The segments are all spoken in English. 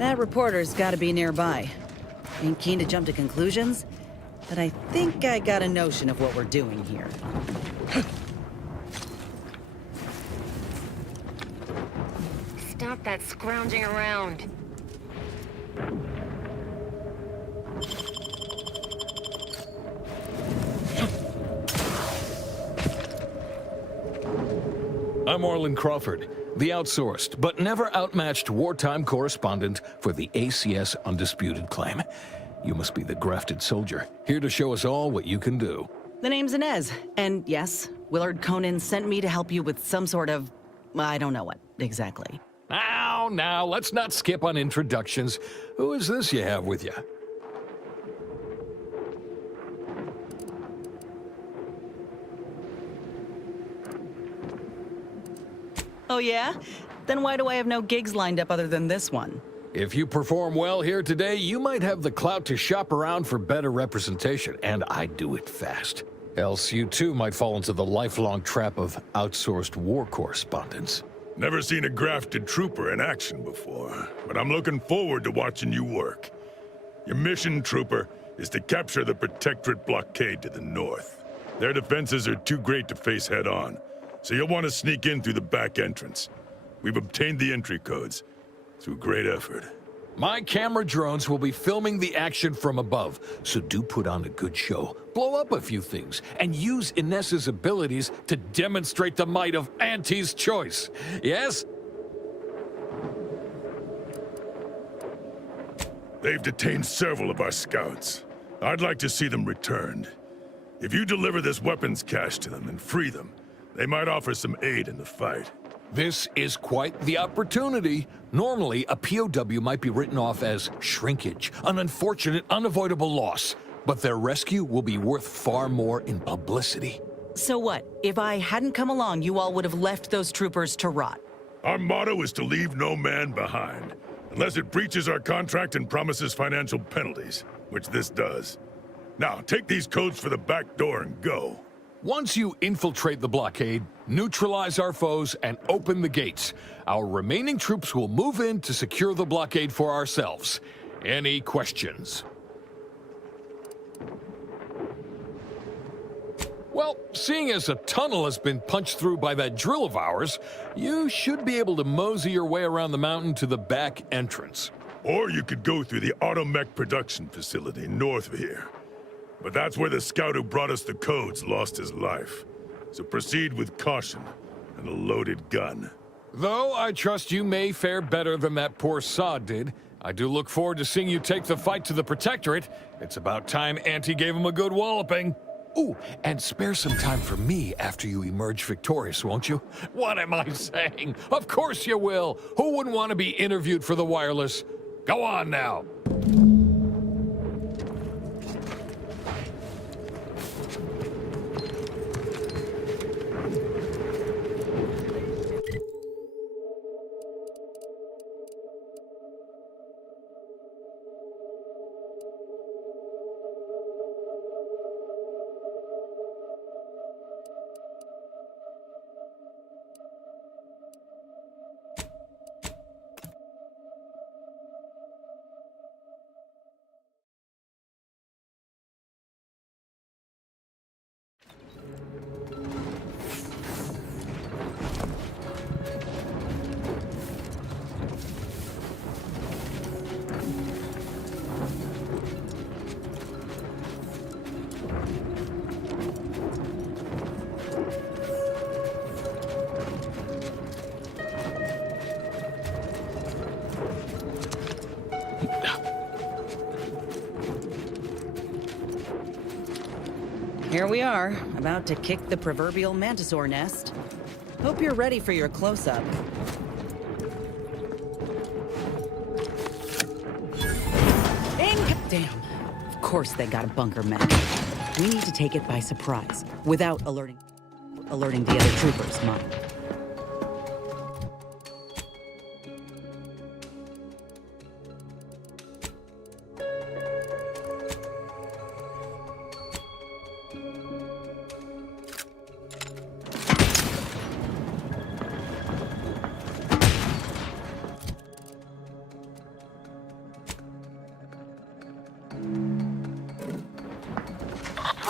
That reporter's gotta be nearby. Ain't keen to jump to conclusions, but I think I got a notion of what we're doing here. Stop that scrounging around. I'm Orland Crawford, the outsourced but never outmatched wartime correspondent for the ACS Undisputed Claim. You must be the grafted soldier, here to show us all what you can do. The name's Inez, and yes, Willard Conan sent me to help you with some sort of... I don't know what, exactly. Now, let's not skip on introductions. Who is this you have with you? Oh yeah? Then why do I have no gigs lined up other than this one? If you perform well here today, you might have the clout to shop around for better representation, and I do it fast. Else you too might fall into the lifelong trap of outsourced war correspondence. Never seen a grafted trooper in action before, but I'm looking forward to watching you work. Your mission, trooper, is to capture the Protectorate blockade to the north. Their defenses are too great to face head-on, so you'll want to sneak in through the back entrance. We've obtained the entry codes through great effort. My camera drones will be filming the action from above, so do put on a good show. Blow up a few things, and use Inez's abilities to demonstrate the might of Auntie's choice. Yes? They've detained several of our scouts. I'd like to see them returned. If you deliver this weapons cache to them and free them, they might offer some aid in the fight. This is quite the opportunity. Normally, a POW might be written off as shrinkage, an unfortunate, unavoidable loss. But their rescue will be worth far more in publicity. So what? If I hadn't come along, you all would have left those troopers to rot. Our motto is to leave no man behind, unless it breaches our contract and promises financial penalties, which this does. Now, take these codes for the back door and go. Once you infiltrate the blockade, neutralize our foes, and open the gates, our remaining troops will move in to secure the blockade for ourselves. Any questions? Well, seeing as a tunnel has been punched through by that drill of ours, you should be able to mosey your way around the mountain to the back entrance. Or you could go through the Automech production facility north of here. But that's where the scout who brought us the codes lost his life. So proceed with caution and a loaded gun. Though I trust you may fare better than that poor sod did, I do look forward to seeing you take the fight to the Protectorate. It's about time Auntie gave him a good walloping. Ooh, and spare some time for me after you emerge victorious, won't you? What am I saying? Of course you will! Who wouldn't want to be interviewed for the wireless? Go on now! Here we are, about to kick the proverbial mantisaur nest. Hope you're ready for your close-up. Damn. Of course they got a bunker mech. We need to take it by surprise, without alerting the other troopers, mind.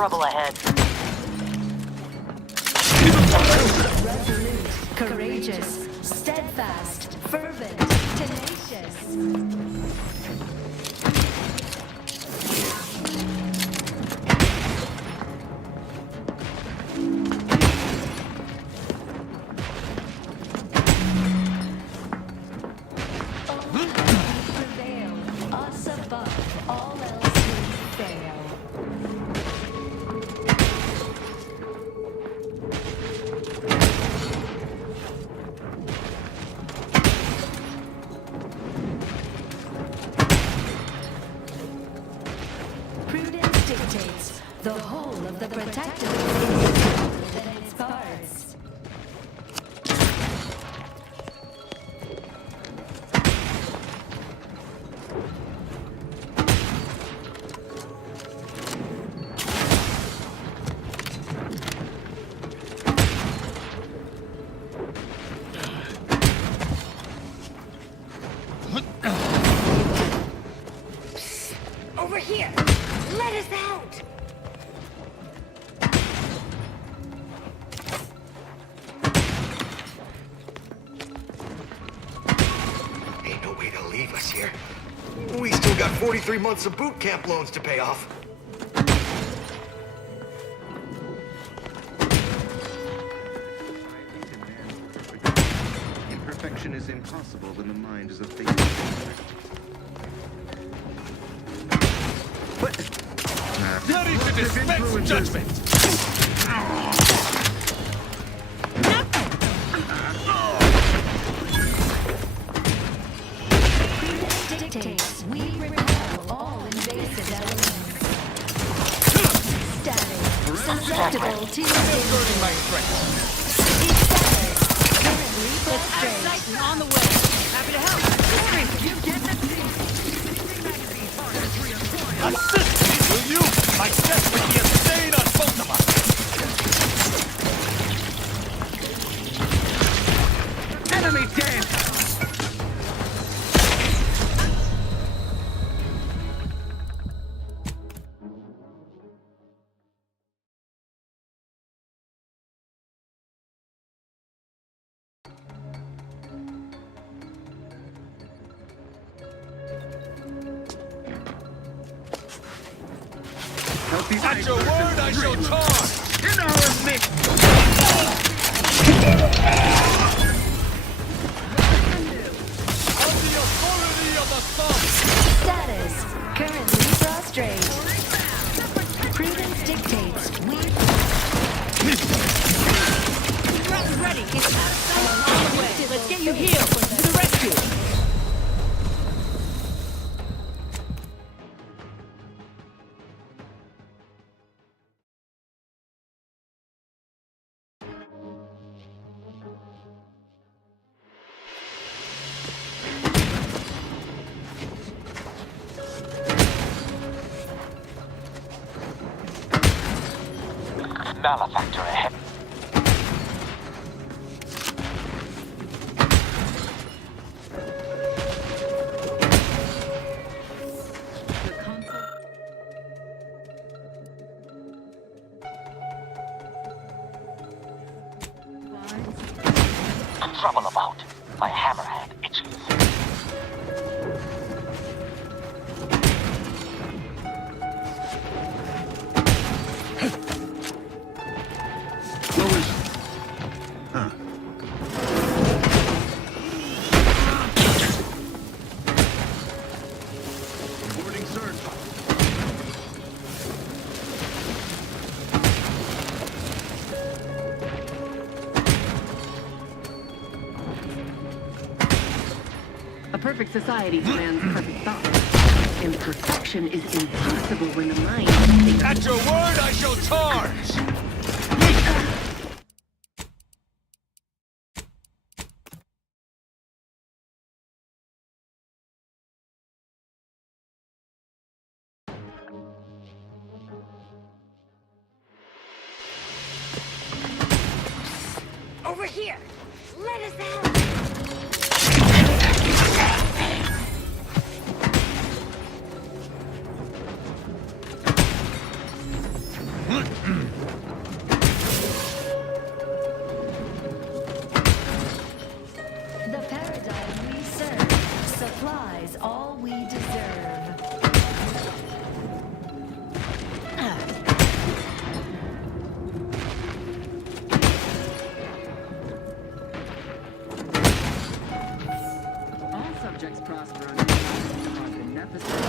trouble ahead. Resolute, courageous, steadfast, fervent, tenacious. Prevail, us above, all else will fail. Prudence dictates the whole of the protective is than its parts. Over here! Let us out! Ain't no way to leave us here. We still got 43 months of boot camp loans to pay off. Imperfection is impossible when the mind is a thing. Ready to dispense judgment! Dictates we repel all invasive elements. Static, susceptible to invasion. My strength. Currently frustrated. On the way! Happy to help! You get the Assist me, will you? My death would be a stain on both of us! Enemy dead! At your word, I shall charge! In our midst! On the authority of the sun! Status, currently prostrate. Prudence dictates we ready! It's out of sight and on the way! Let's get you healed! To the rescue! Malefactor ahead. Trouble about. My hammerhead itches. Boarding search. A perfect society demands perfect thought. Imperfection is impossible when the mind thinks. At your word, I shall charge! Over here! Let us out! Supplies all we deserve. All subjects prosper under the beneficent.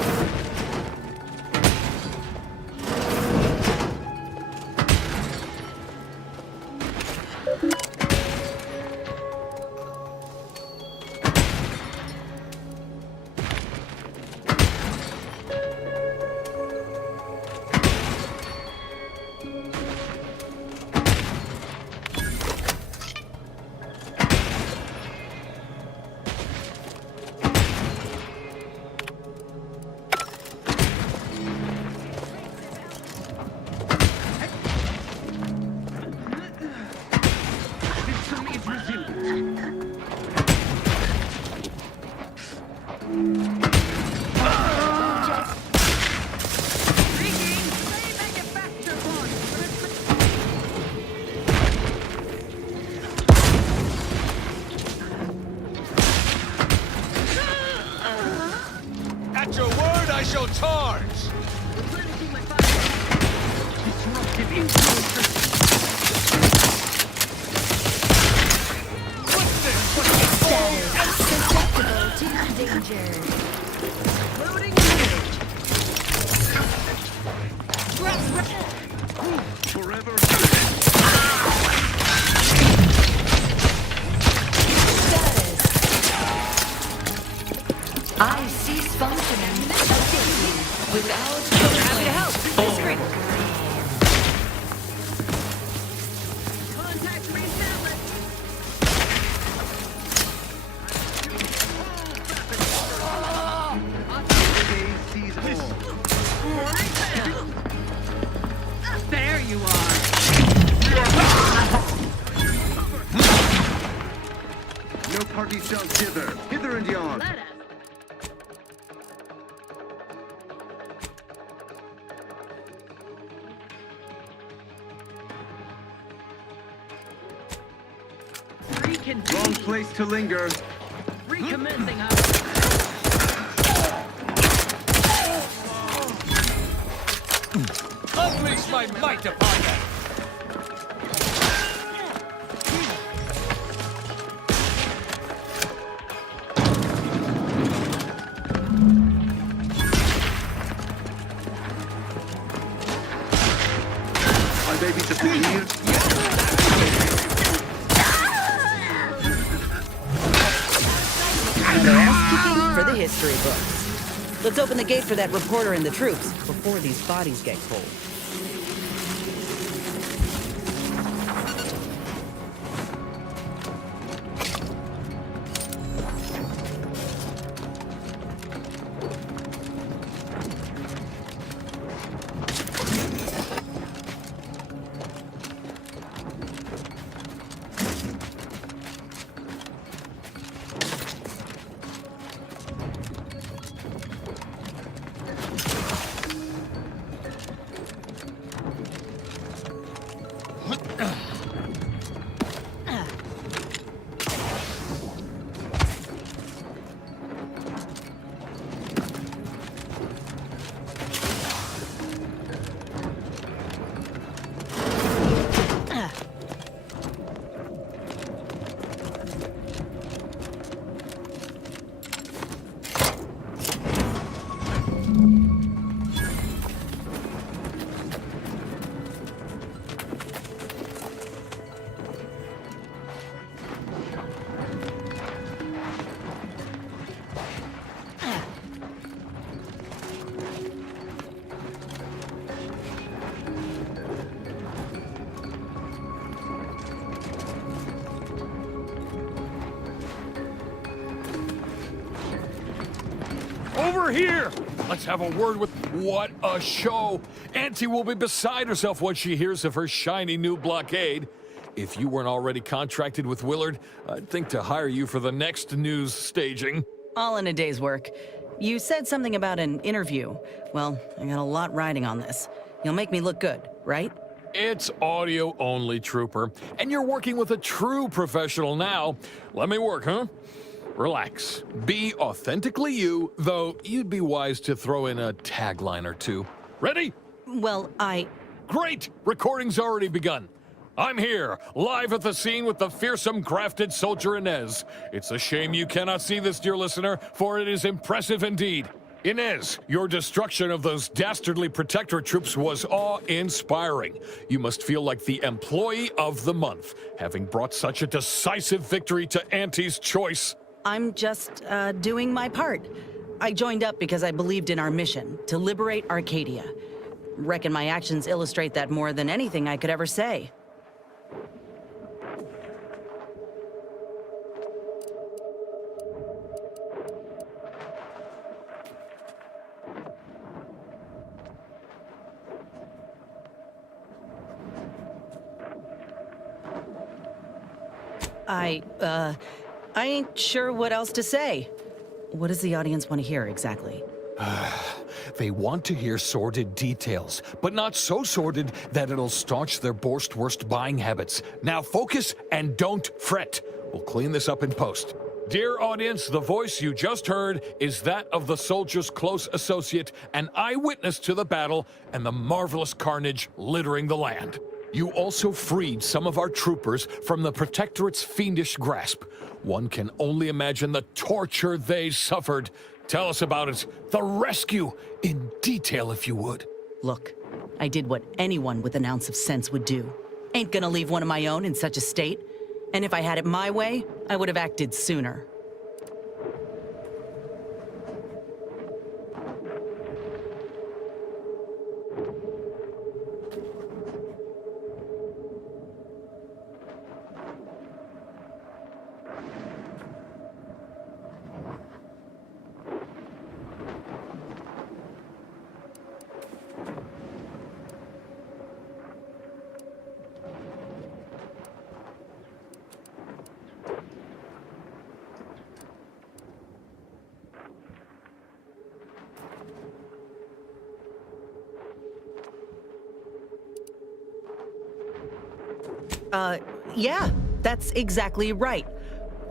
At your word, I shall charge! Disruptive influences. Status susceptible to danger. Loading unit. Forever. I cease functioning without Happy to help. Discreet. Contact reestablished. Day sees all. There you are. No party shall dither. Hither and yon. Let us. Wrong place to linger. Recommencing our Unleash my might upon them! My baby disappeared. For the history books. Let's open the gate for that reporter and the troops before these bodies get cold. Over here! Let's have a word with... What a show! Auntie will be beside herself when she hears of her shiny new blockade. If you weren't already contracted with Willard, I'd think to hire you for the next news staging. All in a day's work. You said something about an interview. Well, I got a lot riding on this. You'll make me look good, right? It's audio only, Trooper. And you're working with a true professional now. Let me work, huh? Relax. Be authentically you, though you'd be wise to throw in a tagline or two. Ready? Well, Great! Recording's already begun. I'm here, live at the scene with the fearsome grafted soldier Inez. It's a shame you cannot see this, dear listener, for it is impressive indeed. Inez, your destruction of those dastardly Protectorate troops was awe-inspiring. You must feel like the employee of the month, having brought such a decisive victory to Auntie's choice. I'm just doing my part. I joined up because I believed in our mission, to liberate Arcadia. Reckon my actions illustrate that more than anything I could ever say. I ain't sure what else to say. What does the audience want to hear exactly? They want to hear sordid details, but not so sordid that it'll staunch their worst buying habits. Now focus and don't fret. We'll clean this up in post. Dear audience, the voice you just heard is that of the soldier's close associate, an eyewitness to the battle and the marvelous carnage littering the land. You also freed some of our troopers from the Protectorate's fiendish grasp. One can only imagine the torture they suffered. Tell us about it. The rescue, in detail if you would. Look, I did what anyone with an ounce of sense would do. Ain't gonna leave one of my own in such a state. And if I had it my way, I would have acted sooner. Yeah, that's exactly right.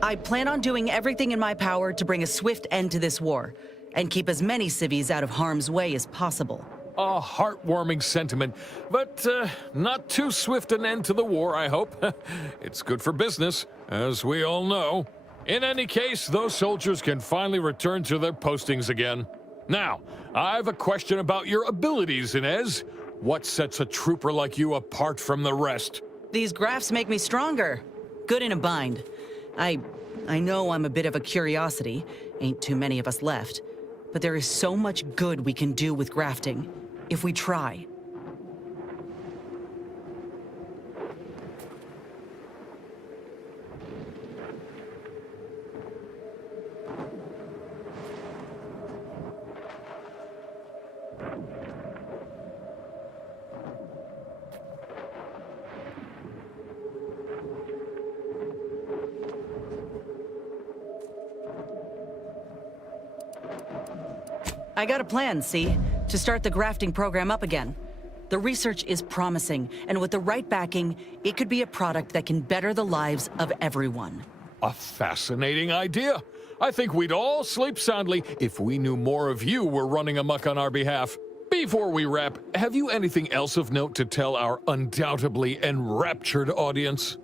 I plan on doing everything in my power to bring a swift end to this war, and keep as many civvies out of harm's way as possible. A heartwarming sentiment, but not too swift an end to the war, I hope. It's good for business, as we all know. In any case, those soldiers can finally return to their postings again. Now, I have a question about your abilities, Inez. What sets a trooper like you apart from the rest? These graphs make me stronger. Good in a bind. I know I'm a bit of a curiosity. Ain't too many of us left. But there is so much good we can do with grafting, if we try. I got a plan, see? To start the grafting program up again. The research is promising, and with the right backing, it could be a product that can better the lives of everyone. A fascinating idea. I think we'd all sleep soundly if we knew more of you were running amok on our behalf. Before we wrap, have you anything else of note to tell our undoubtedly enraptured audience?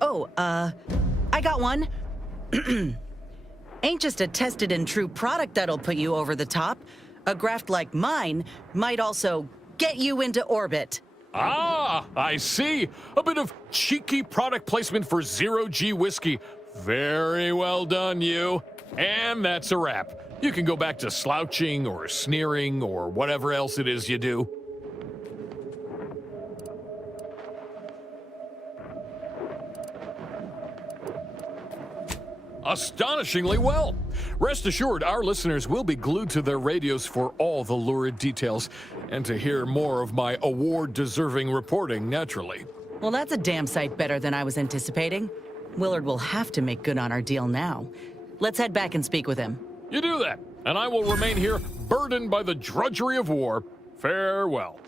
Oh, I got one. Ain't just a tested and true product that'll put you over the top. A graft like mine might also get you into orbit. Ah, I see. A bit of cheeky product placement for Zero-G whiskey. Very well done, you. And that's a wrap. You can go back to slouching or sneering or whatever else it is you do. Astonishingly well. Rest assured, our listeners will be glued to their radios for all the lurid details, and to hear more of my award-deserving reporting, naturally. Well, that's a damn sight better than I was anticipating. Willard will have to make good on our deal now. Let's head back and speak with him. You do that. and I will remain here burdened by the drudgery of war. Farewell.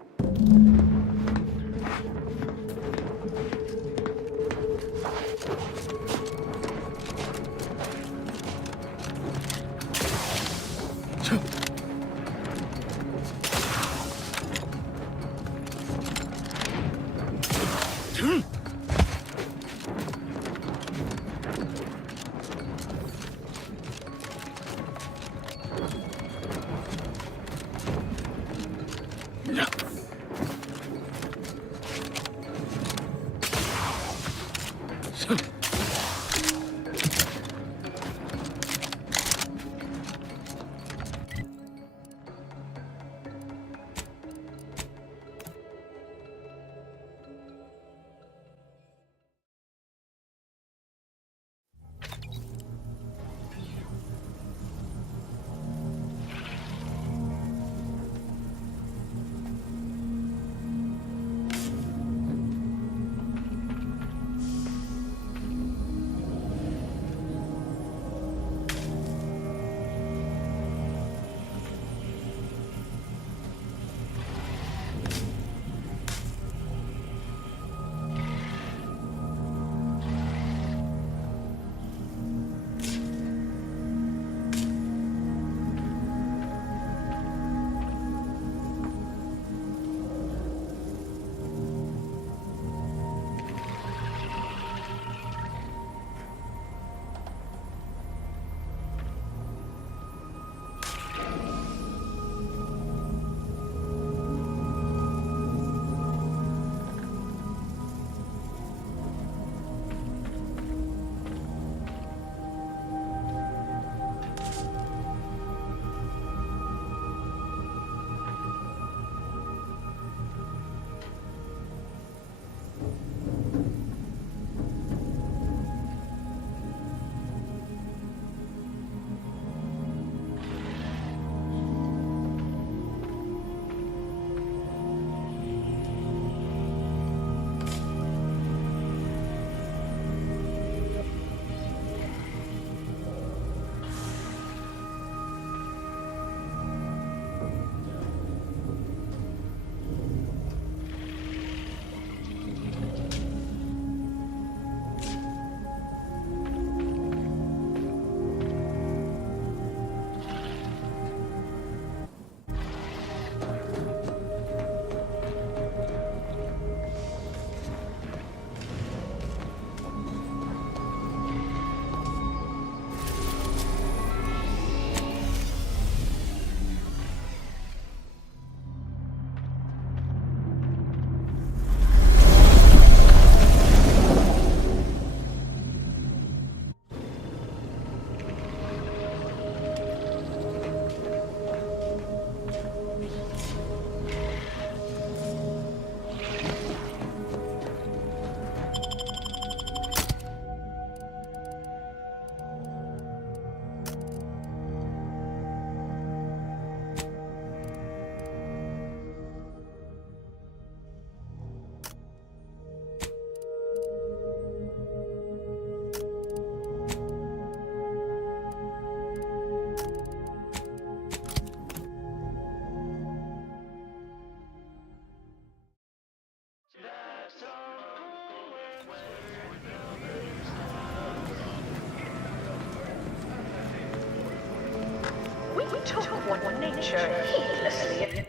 took what nature heedlessly.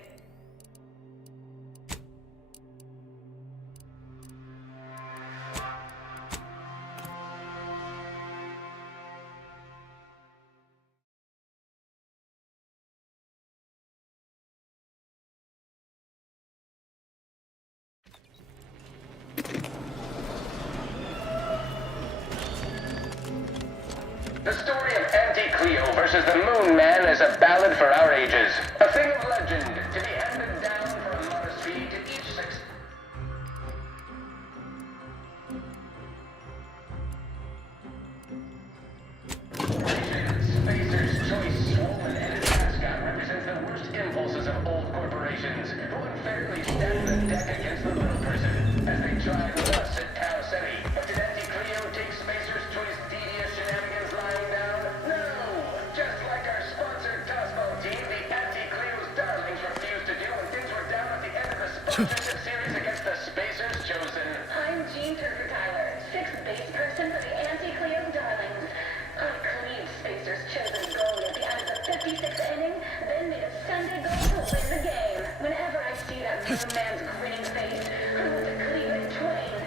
The story of Auntie Cleo versus the Moon Man is a ballad for our ages. A thing of legend to be handed down for a modest fee to each sex. Spacer's choice swollen-headed mascot represents the worst impulses of old corporations, who unfairly stack the deck against the little person, as they tried with us at Tau Ceti. But did Auntie Cleo take Spacer's choice devious shenanigans lying down? No! Just like our sponsor Tusk, series against the Spacers chosen. I'm Jean Turker Tyler, sixth base person for the Anti-Cleo Darlings. I cleaned Spacer's chosen goalie at the end of the 56th inning, then made a Sunday goal to win the game. Whenever I see that little man's grinning face, I want to cleave it in twain.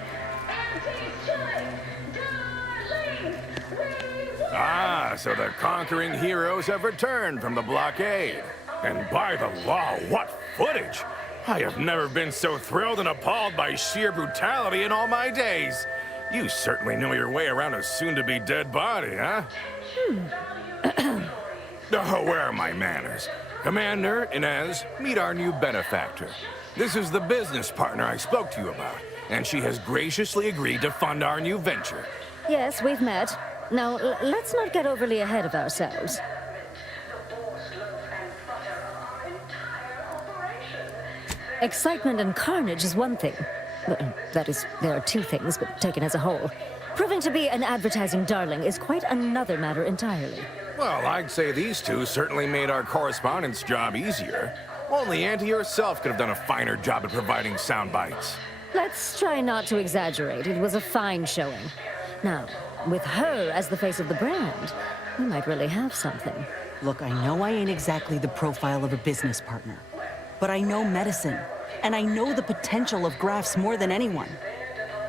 Anti's choice, Darlings, we won! Ah, so the conquering heroes have returned from the blockade. And by the law, what footage! I have never been so thrilled and appalled by sheer brutality in all my days. You certainly know your way around a soon-to-be dead body, huh? Oh, where are my manners? Commander, Inez, meet our new benefactor. This is the business partner I spoke to you about, and she has graciously agreed to fund our new venture. Yes, we've met. Now, let's not get overly ahead of ourselves. Excitement and carnage is one thing. Well, that is, there are two things, but taken as a whole. Proving to be an advertising darling is quite another matter entirely. Well, I'd say these two certainly made our correspondence job easier. Only Auntie herself could have done a finer job at providing sound bites. Let's try not to exaggerate. It was a fine showing. Now, with her as the face of the brand, we might really have something. Look, I know I ain't exactly the profile of a business partner, but I know medicine, and I know the potential of grafts more than anyone.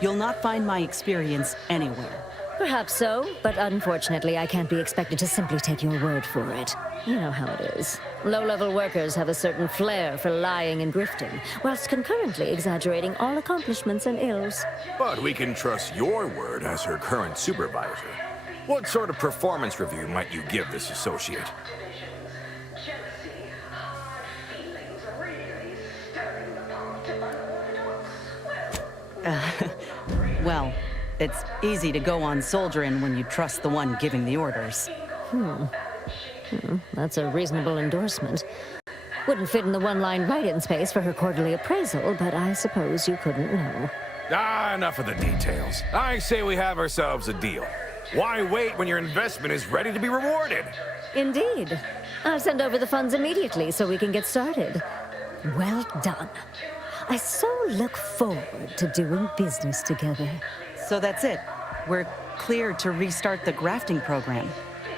You'll not find my experience anywhere. Perhaps so, but unfortunately I can't be expected to simply take your word for it. You know how it is. Low-level workers have a certain flair for lying and grifting, whilst concurrently exaggerating all accomplishments and ills. But we can trust your word as her current supervisor. What sort of performance review might you give this associate? Well, it's easy to go on soldiering when you trust the one giving the orders. That's a reasonable endorsement. Wouldn't fit in the one-line write-in space for her quarterly appraisal, but I suppose you couldn't know. Ah, enough of the details. I say we have ourselves a deal. Why wait when your investment is ready to be rewarded? Indeed. I'll send over the funds immediately so we can get started. Well done. I so look forward to doing business together. So that's it. We're clear to restart the grafting program.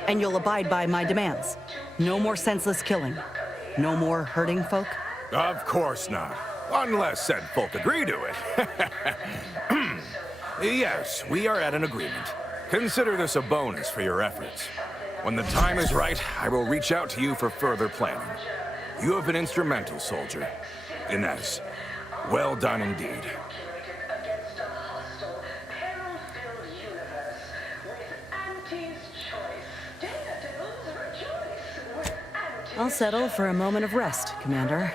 And you'll abide by my demands. No more senseless killing. No more hurting folk. Of course not. Unless said folk agree to it. Yes, we are at an agreement. Consider this a bonus for your efforts. When the time is right, I will reach out to you for further planning. You have been instrumental, soldier. Inez, well done indeed. I'll settle for a moment of rest, Commander.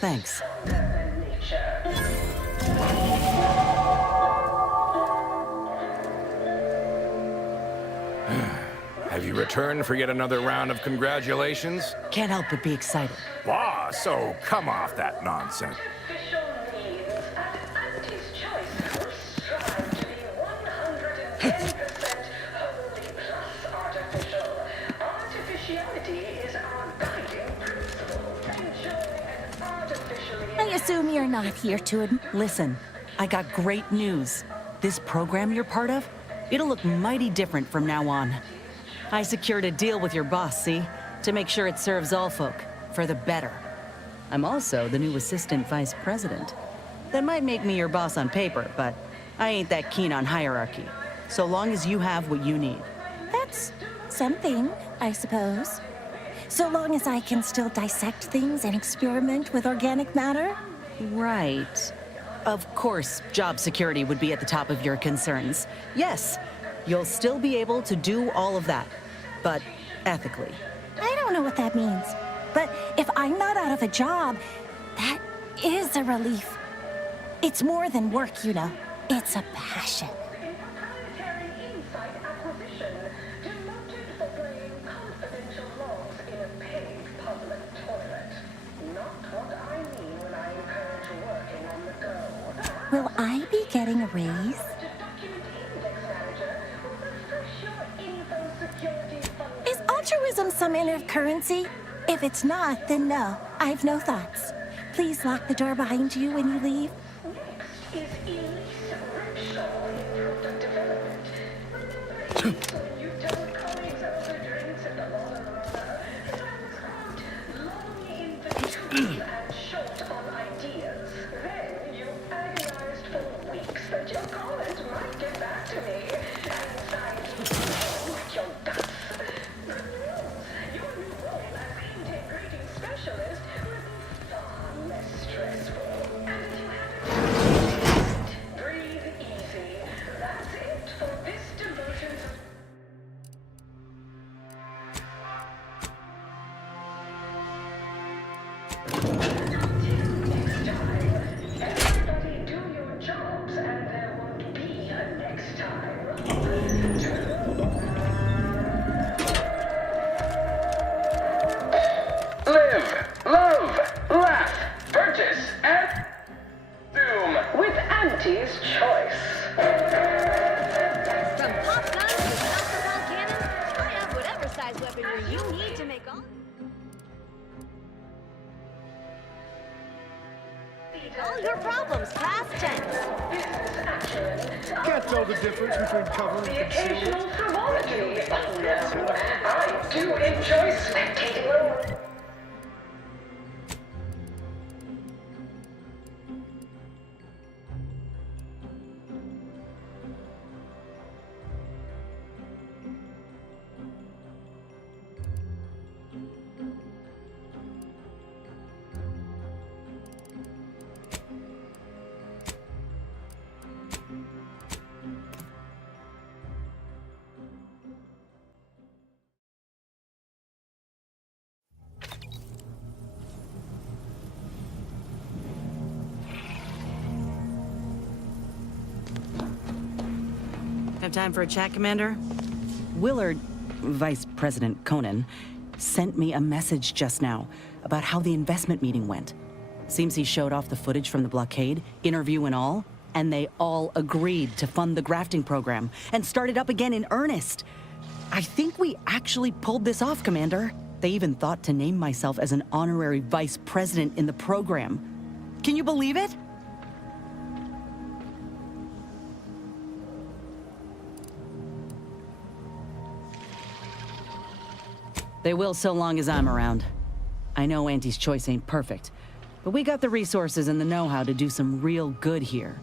Thanks. Have you returned for yet another round of congratulations? Can't help but be excited. Ah, so come off that nonsense. I assume you're not here to... Listen, I got great news. This program you're part of, it'll look mighty different from now on. I secured a deal with your boss, see? To make sure it serves all folk, for the better. I'm also the new assistant vice president. That might make me your boss on paper, but I ain't that keen on hierarchy. So long as you have what you need. That's something, I suppose. So long as I can still dissect things and experiment with organic matter? Right. Of course, job security would be at the top of your concerns. Yes, you'll still be able to do all of that, but ethically. I don't know what that means. But if I'm not out of a job, that is a relief. It's more than work, you know. It's a passion. Will I be getting a raise? Is altruism some inner currency? If it's not, then no. I've no thoughts. please lock the door behind you when you leave? Next is Elise Ripshaw in product development. You tell colleagues of the drinks in the Lorana. Long in the tooth and short on ideas. Then you agonized for weeks that your college might get back to me. Anxiety like your guts. Good news. Your new role as integrating specialist will be far less stressful. And if you haven't breathe easy. That's it for this devotion to next time. Everybody do your jobs and there won't be a next time. Live, love, laugh, purchase, and zoom with Auntie's Choice. From pop guns to alcohol cannons, I have whatever size weaponry you need to make all your problems past tense. Can't tell the difference between cover The and concealment. occasional frivolity. Oh no, I do enjoy spectating the Have time for a chat, Commander? Willard, Vice President Conan, sent me a message just now about how the investment meeting went. Seems he showed off the footage from the blockade, interview and all, and they all agreed to fund the grafting program and start it up again in earnest. I think we actually pulled this off, Commander. They even thought to name myself as an honorary vice president in the program. Can you believe it? They will so long as I'm around. I know Auntie's Choice ain't perfect, but we got the resources and the know-how to do some real good here.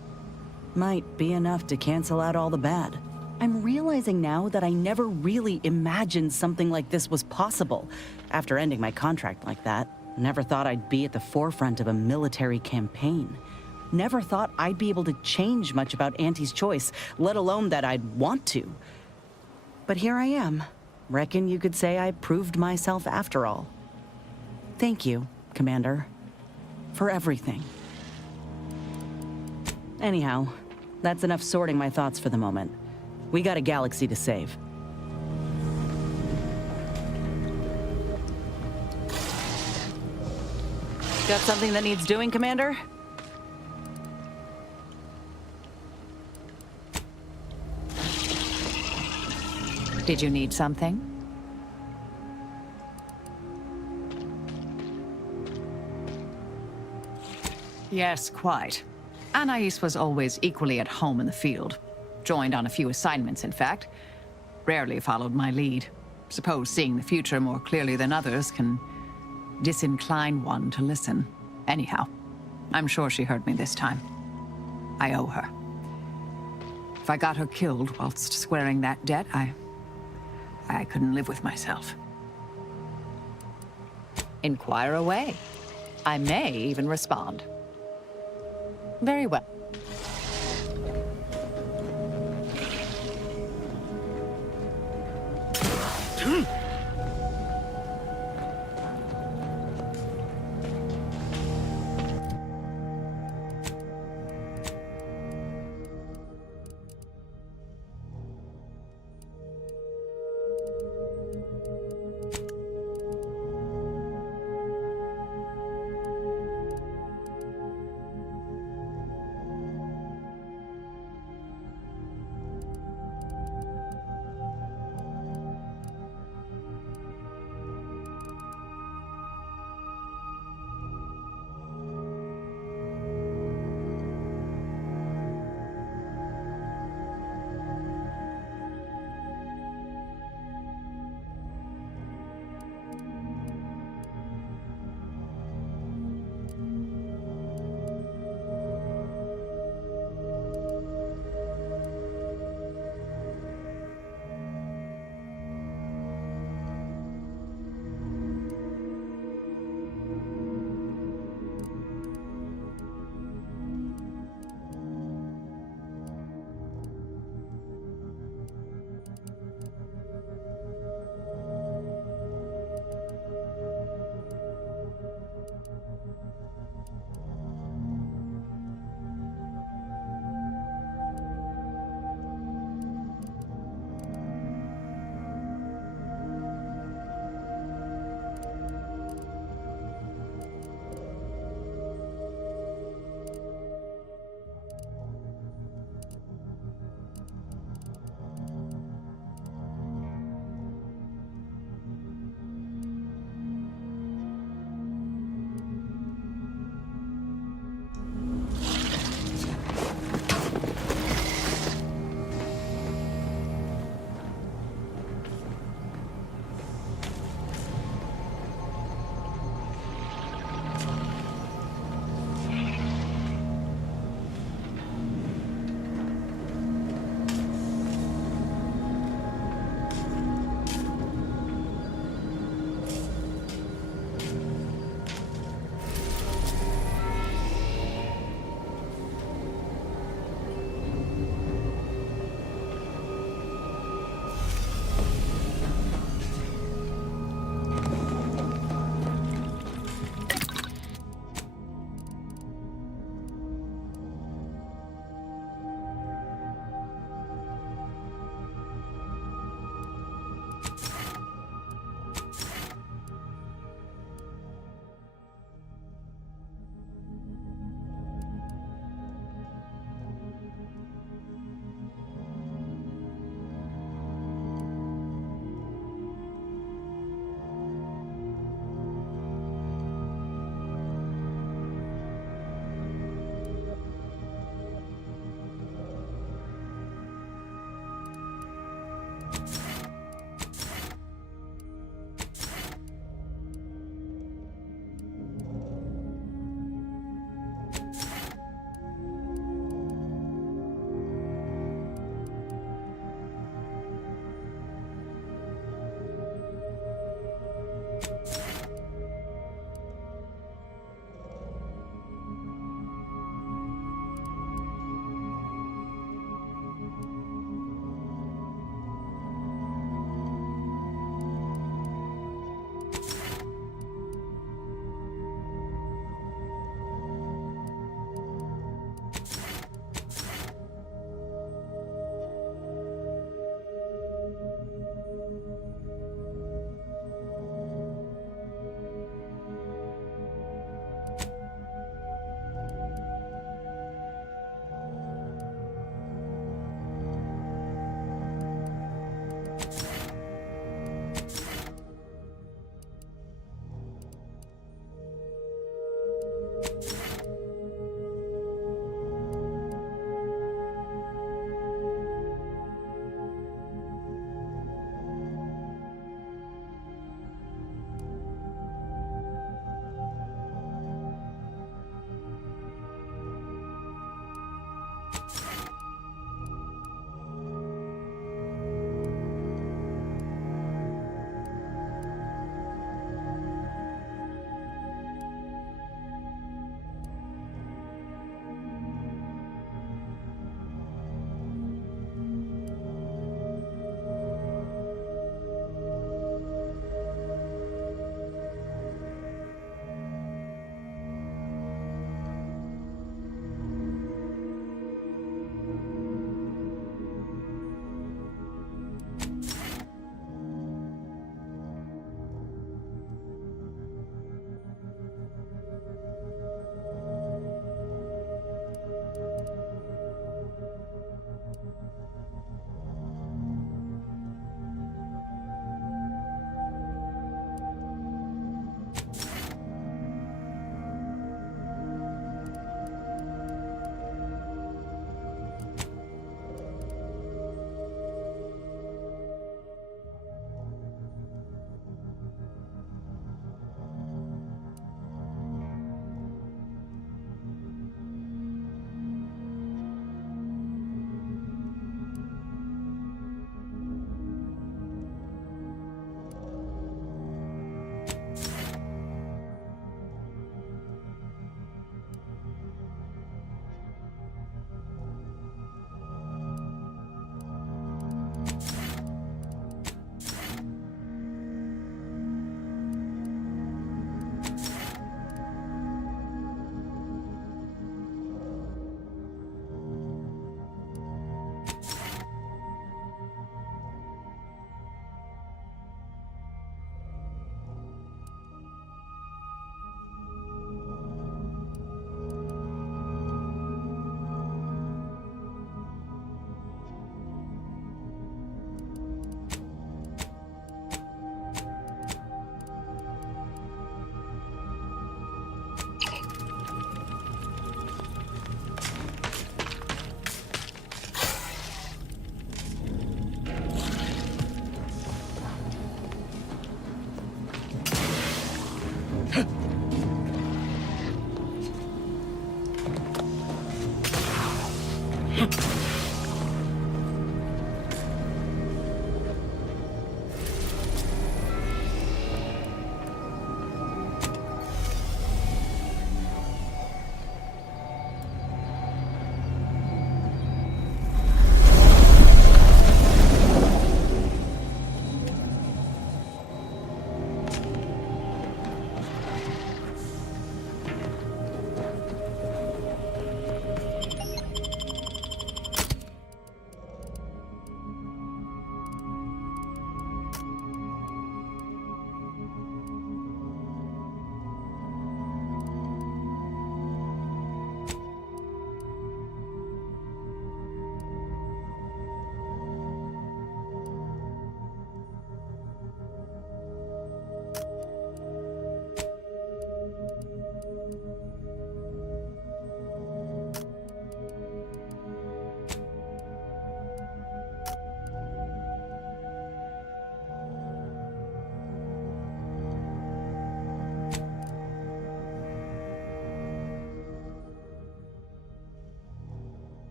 Might be enough to cancel out all the bad. I'm realizing now that I never really imagined something like this was possible. After ending my contract like that, never thought I'd be at the forefront of a military campaign. Never thought I'd be able to change much about Auntie's Choice, let alone that I'd want to. But here I am. Reckon you could say I proved myself after all. Thank you, Commander, for everything. Anyhow, that's enough sorting my thoughts for the moment. We got a galaxy to save. Got something that needs doing, Commander? Did you need something? Yes, quite. Anais was always equally at home in the field. Joined on a few assignments, in fact. Rarely followed my lead. Suppose seeing the future more clearly than others can disincline one to listen. Anyhow, I'm sure she heard me this time. I owe her. If I got her killed whilst squaring that debt, I couldn't live with myself. Inquire away. I may even respond. Very well.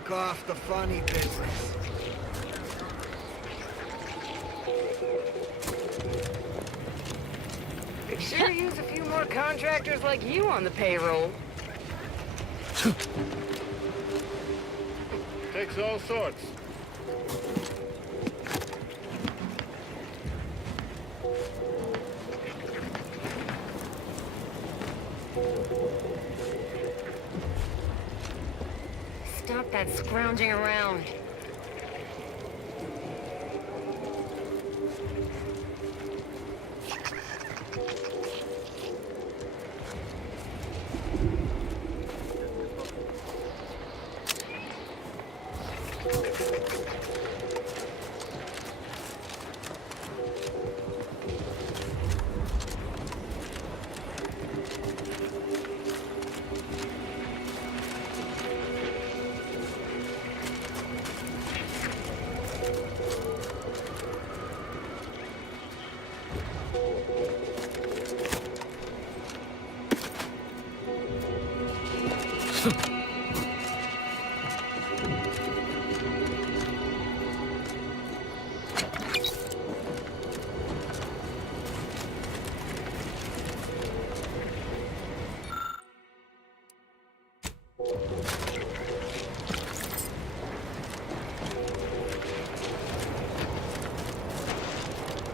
knock off the funny business. Could sure use a few more contractors like you on the payroll. Takes all sorts. Stop that scrounging around.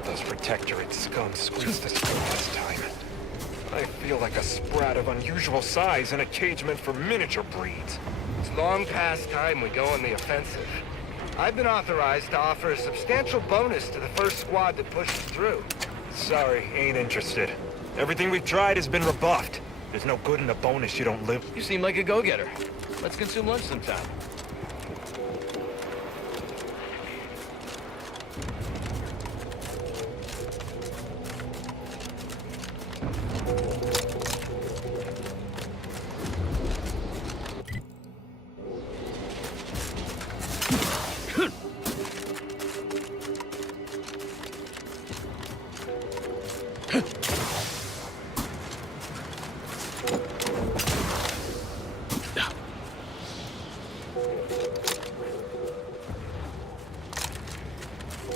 Those Protectorate scums squeezed us through this time. I feel like a sprat of unusual size in a cage meant for miniature breeds. It's long past time we go on the offensive. I've been authorized to offer a substantial bonus to the first squad that pushes through. Sorry, ain't interested. Everything we've tried has been rebuffed. There's no good in a bonus you don't live. You seem like a go-getter. Let's consume lunch sometime.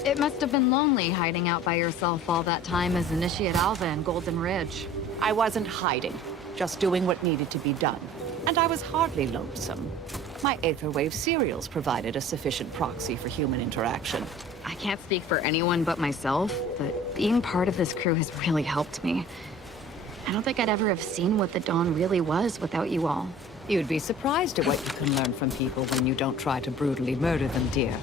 It must have been lonely hiding out by yourself all that time as Initiate Alva in Golden Ridge. I wasn't hiding, just doing what needed to be done. And I was hardly lonesome. My Aetherwave cereals provided a sufficient proxy for human interaction. I can't speak for anyone but myself, but being part of this crew has really helped me. I don't think I'd ever have seen what the Dawn really was without you all. You'd be surprised at what you can learn from people when you don't try to brutally murder them, dear.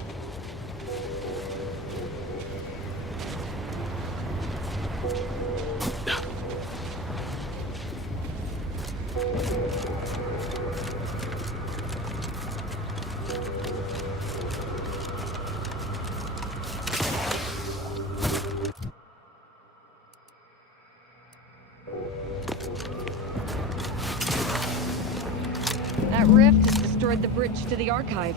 That rift has destroyed the bridge to the Archive.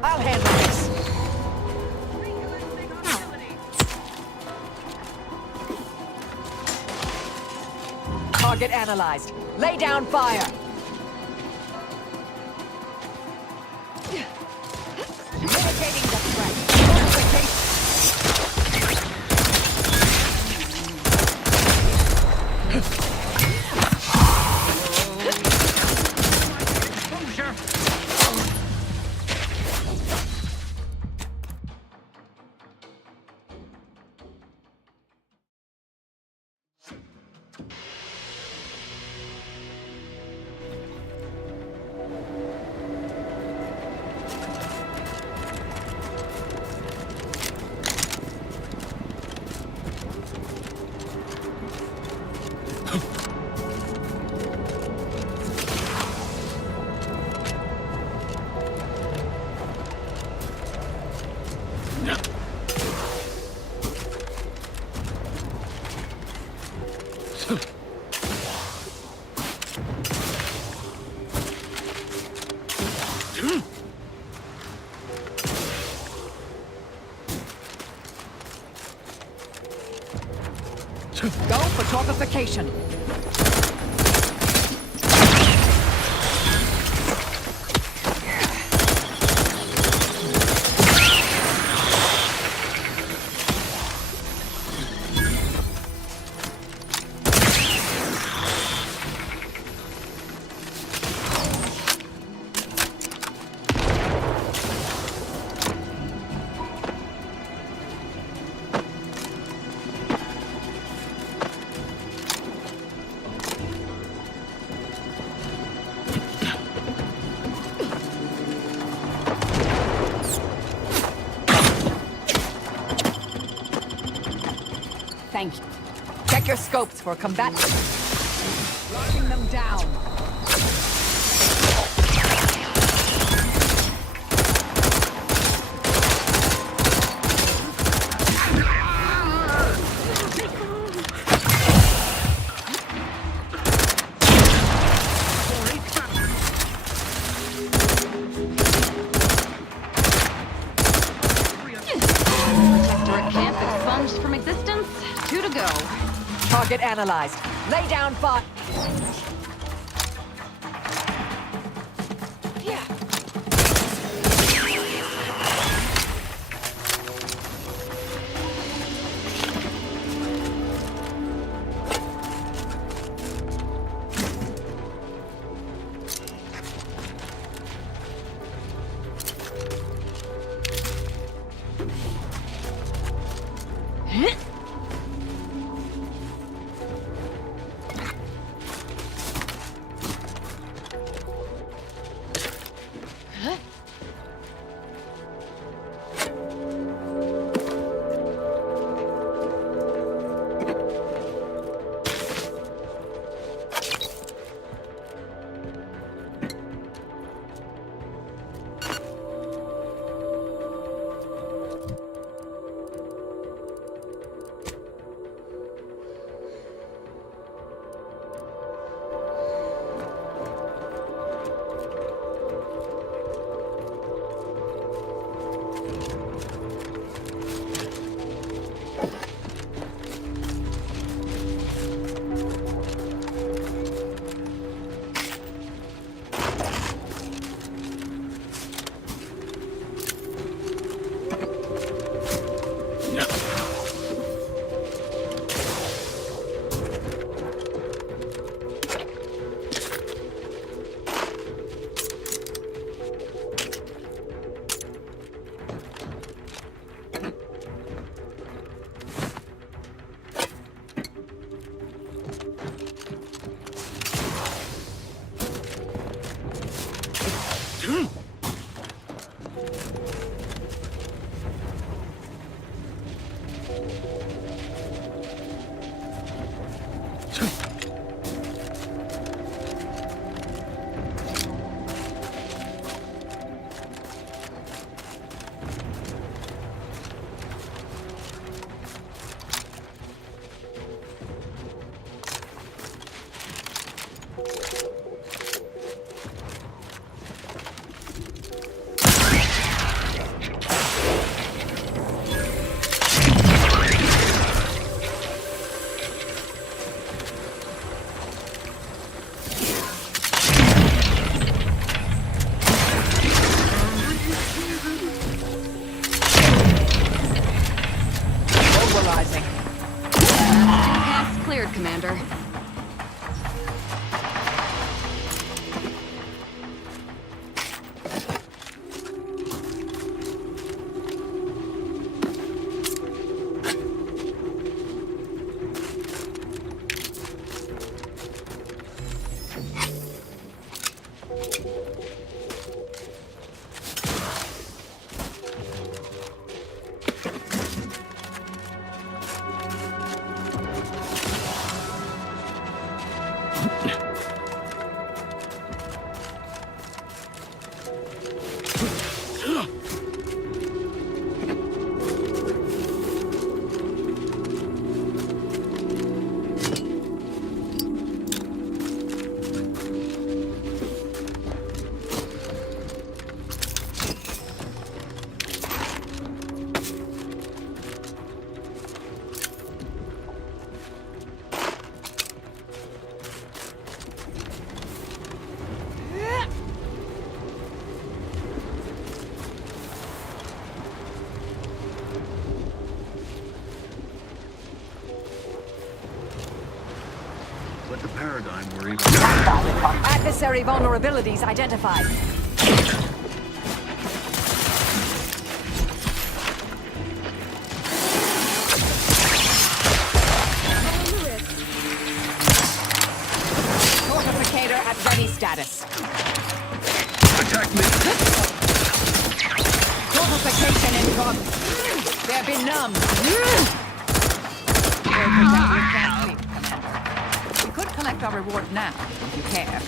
I'll handle this. Target analyzed. Lay down fire. Mitigating the threat. Go for torpification. Thank you. Check your scopes for combatants. Locking them down. Protectorate camp expunged from existence. 2 to go. Target analyzed. Lay down fire. Cleared, Commander. Let the paradigm worry. Adversary vulnerabilities identified. Fortificator at ready status. Attack me! Fortification in progress. They're benumbed. reward now, if you care.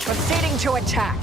Proceeding to attack.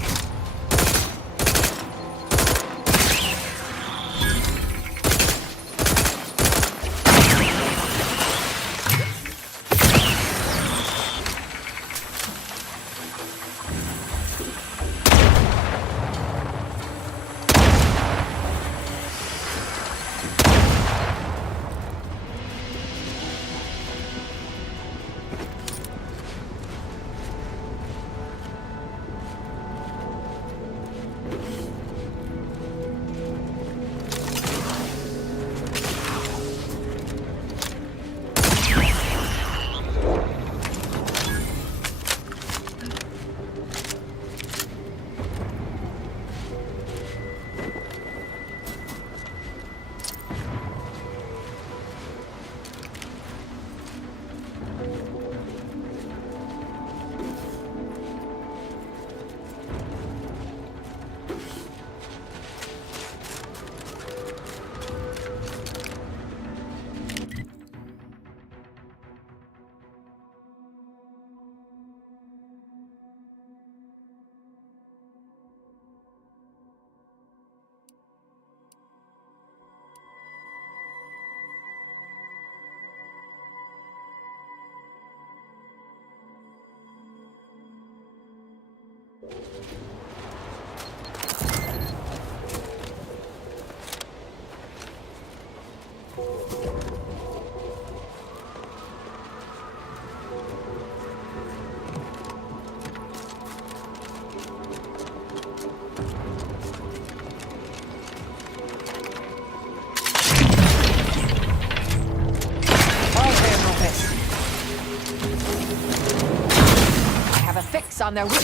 On their Mobility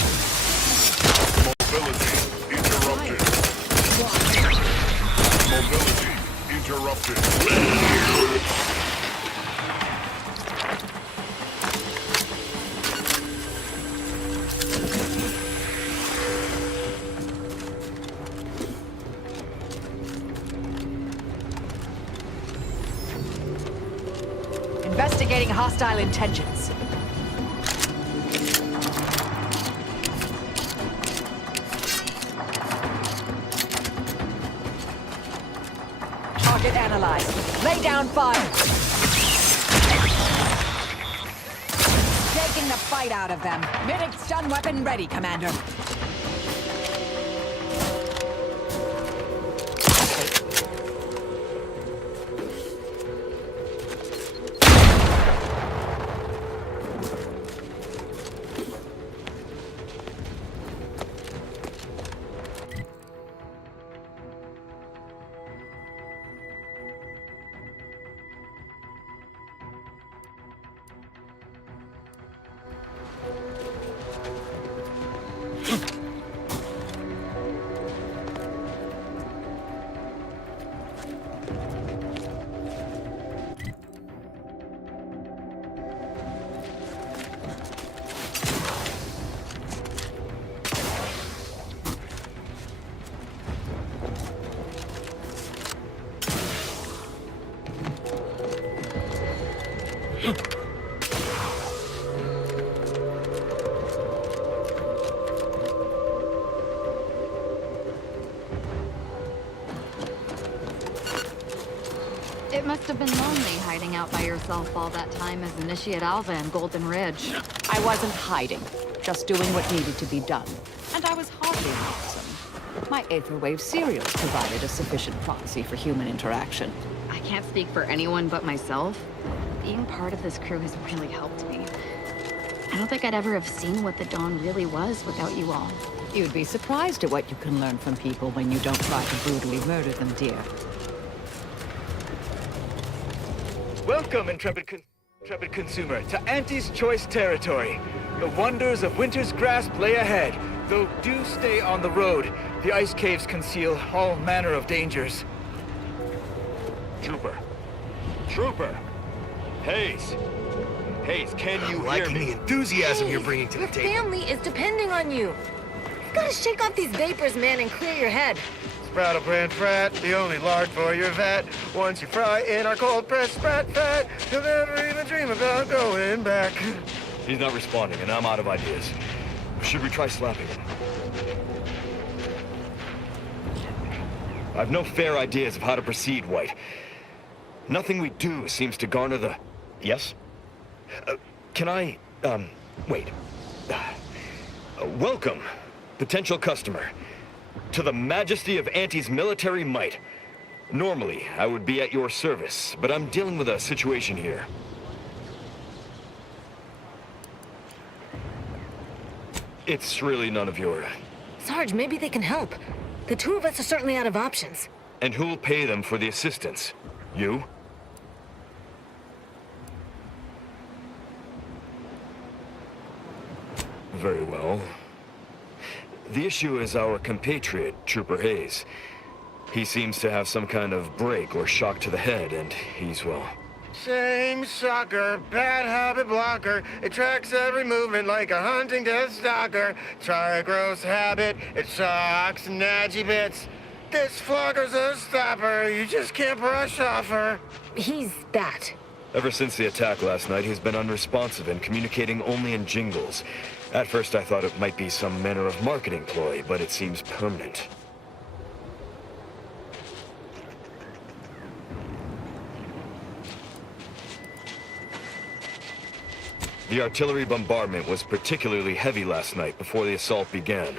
interrupted. Mobility interrupted. Investigating hostile intentions. Target analyzed. Lay down fire. Taking the fight out of them. Medic stun weapon ready, Commander. It must have been lonely hiding out by yourself all that time as Initiate Alva in Golden Ridge. I wasn't hiding, just doing what needed to be done. And I was hardly lonesome. My Aetherwave serials provided a sufficient proxy for human interaction. I can't speak for anyone but myself. Being part of this crew has really helped me. I don't think I'd ever have seen what the Dawn really was without you all. You'd be surprised at what you can learn from people when you don't try to brutally murder them, dear. Welcome, intrepid consumer, to Auntie's Choice territory. The wonders of winter's grasp lay ahead, though do stay on the road. The ice caves conceal all manner of dangers. Trooper. Trooper! Hayes! Hayes, can you hear Liking me? the enthusiasm you're bringing to the Your table. family is depending on you. You've got to shake off these vapors, man, and clear your head. Sprattle brand frat, the only lard for your vat. Once you fry in our cold pressed sprat fat, you'll never even dream about going back. He's not responding, and I'm out of ideas. Should we try slapping him? I've no fair ideas of how to proceed, White. Nothing we do seems to garner the... Yes? Can I, wait. Welcome, potential customer, to the majesty of Auntie's military might. Normally, I would be at your service, but I'm dealing with a situation here. It's really none of your... Sarge, maybe they can help. The two of us are certainly out of options. And who'll pay them for the assistance? You? Very well. The issue is our compatriot, Trooper Hayes. He seems to have some kind of break or shock to the head, and he's, well... Same sucker, bad habit blocker. It tracks every movement like a hunting death stalker. Try a gross habit, it shocks nadgy bits. This flogger's a stopper, you just can't brush off her. He's that. Ever since the attack last night, he's been unresponsive and communicating only in jingles. At first I thought it might be some manner of marketing ploy, but it seems permanent. The artillery bombardment was particularly heavy last night before the assault began,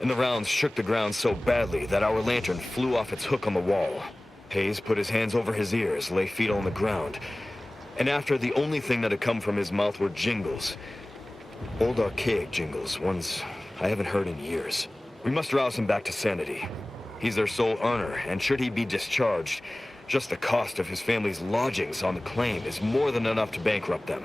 and the rounds shook the ground so badly that our lantern flew off its hook on the wall. Hayes put his hands over his ears, lay feet on the ground, and after the only thing that had come from his mouth were jingles. Old archaic jingles, ones I haven't heard in years. We must rouse him back to sanity. He's their sole earner, and should he be discharged, just the cost of his family's lodgings on the claim is more than enough to bankrupt them.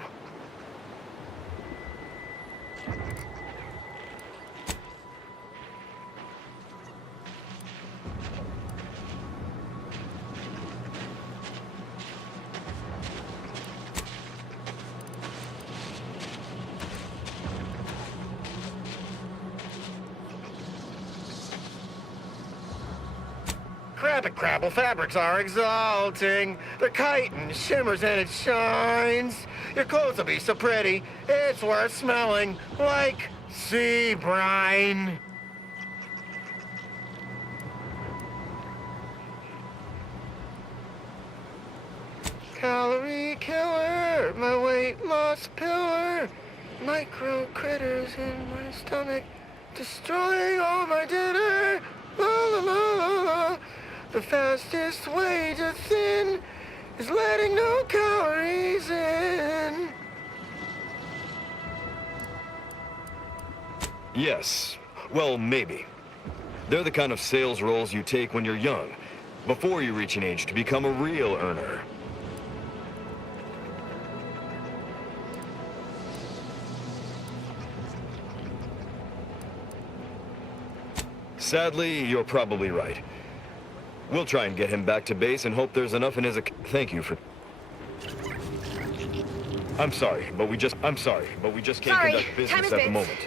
Crabble crabble fabrics are exalting. The chitin shimmers and it shines. Your clothes will be so pretty. It's worth smelling like sea brine. Calorie killer, my weight loss pillar. Micro critters in my stomach, destroying all my dinner. La la la la la. The fastest way to thin is letting no calories in. Yes. Well, maybe. They're the kind of sales roles you take when you're young, before you reach an age to become a real earner. Sadly, you're probably right. We'll try and get him back to base and hope there's enough in his Thank you for... I'm sorry, but we just can't conduct business at the moment.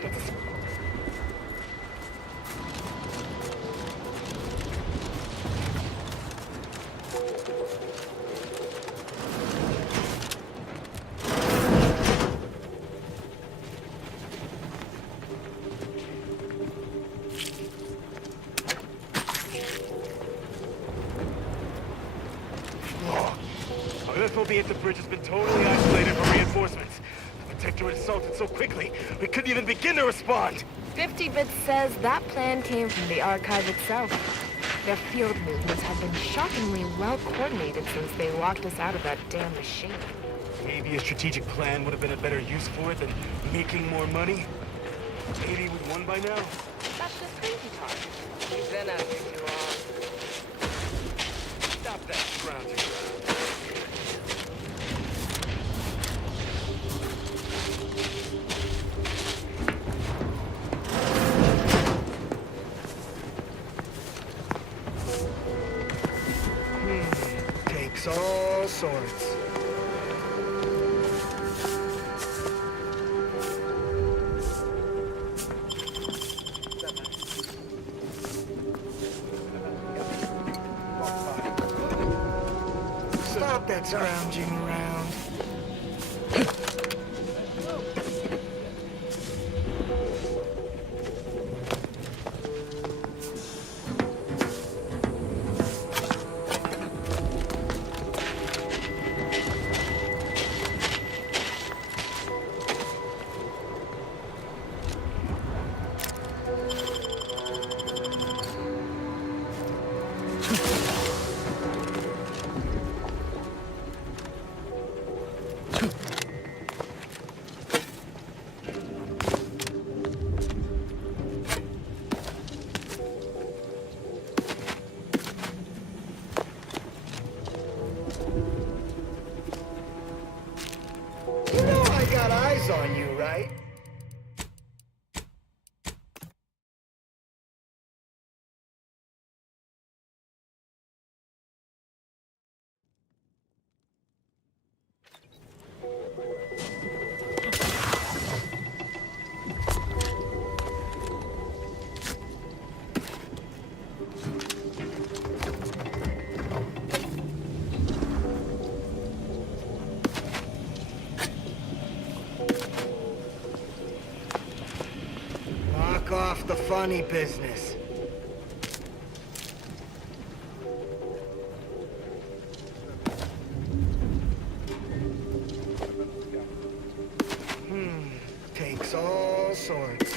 The bridge has been totally isolated from reinforcements. The Protectorate assaulted so quickly, we couldn't even begin to respond. 50-Bit says that plan came from the Archive itself. Their field movements have been shockingly well coordinated since they locked us out of that damn machine. Maybe a strategic plan would have been a better use for it than making more money. Maybe we'd won by now. That's just crazy talk. You've been at it too long. Stop that scrounging around. Takes all sorts. Stop that scrounging around. You know I got eyes on you, right? Knock off the funny business. Takes all sorts.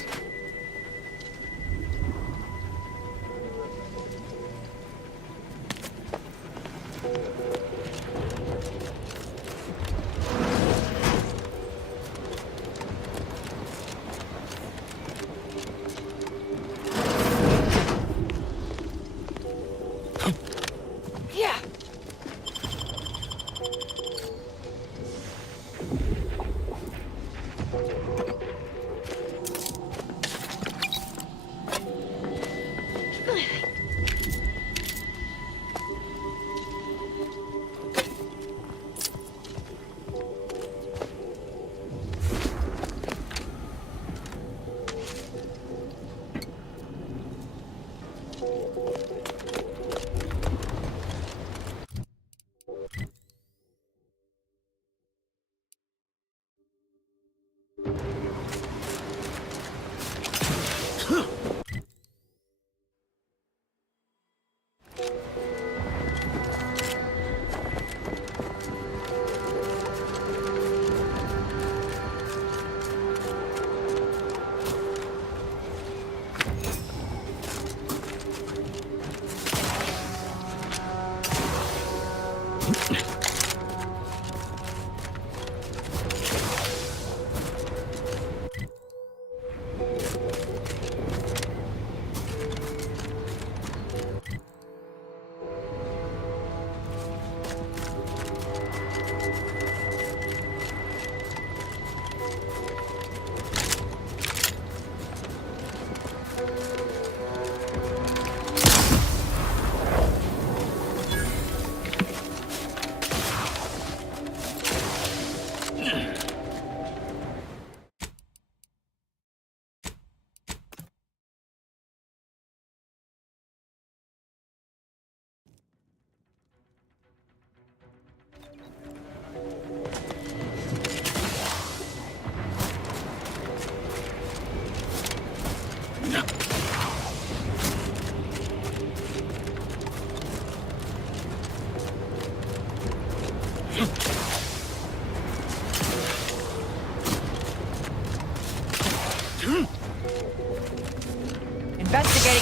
Investigating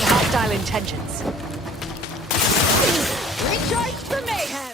hostile intentions. Recharge the mayhem!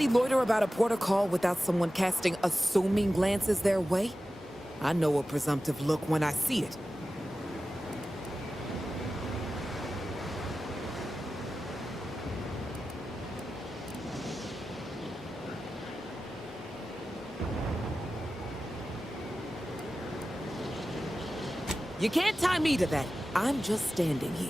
anybody loiter about a protocol without someone casting assuming glances their way? I know a presumptive look when I see it. You can't tie me to that. I'm just standing here.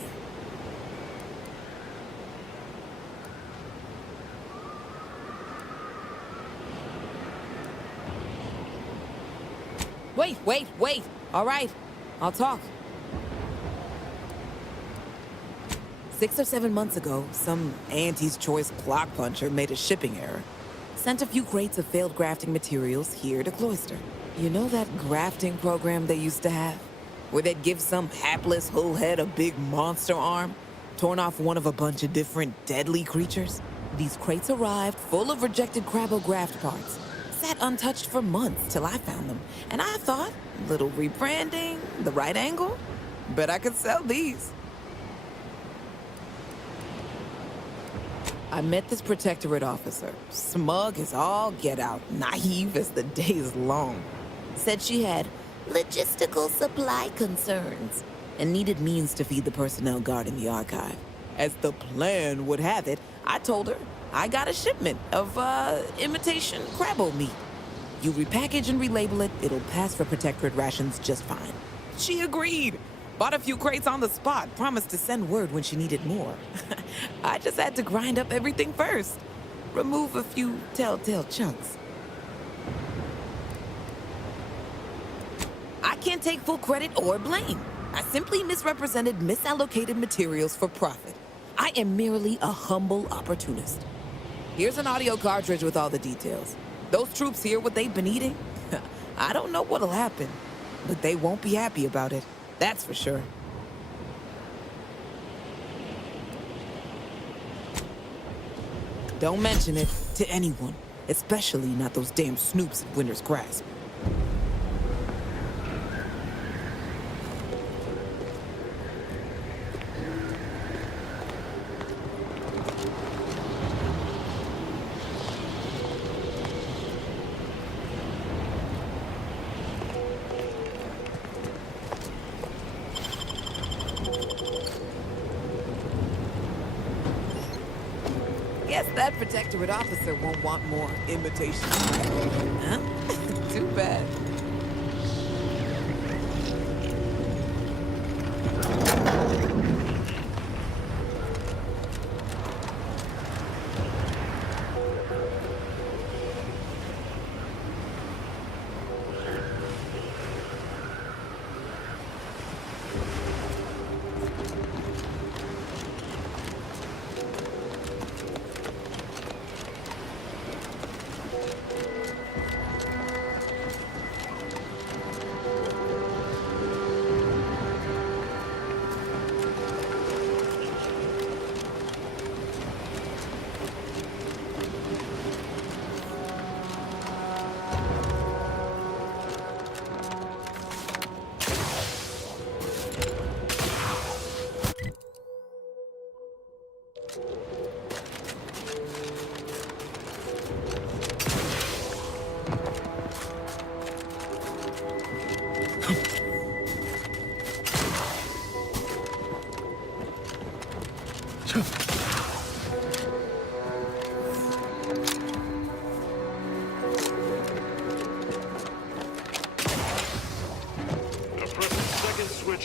Wait. All right, I'll talk. 6 or 7 months ago, some Auntie's Choice clock puncher made a shipping error. Sent a few crates of failed grafting materials here to Cloister. You know that grafting program they used to have? Where they'd give some hapless hullhead a big monster arm, torn off one of a bunch of different deadly creatures? These crates arrived full of rejected Crabograft parts. Sat untouched for months till I found them. And I thought, little rebranding, the right angle? Bet I could sell these. I met this Protectorate officer. Smug as all get out, naive as the day is long. Said she had logistical supply concerns and needed means to feed the personnel guarding the archive. As the plan would have it, I told her I got a shipment of, imitation Crabbo meat. You repackage and relabel it, it'll pass for Protectorate rations just fine. She agreed. Bought a few crates on the spot, promised to send word when she needed more. I just had to grind up everything first. Remove a few telltale chunks. I can't take full credit or blame. I simply misrepresented misallocated materials for profit. I am merely a humble opportunist. Here's an audio cartridge with all the details. Those troops hear what they've been eating? I don't know what'll happen, but they won't be happy about it. That's for sure. Don't mention it to anyone, especially not those damn snoops at Winter's Grasp. Guess that Protectorate officer won't want more imitation. Huh? Too bad.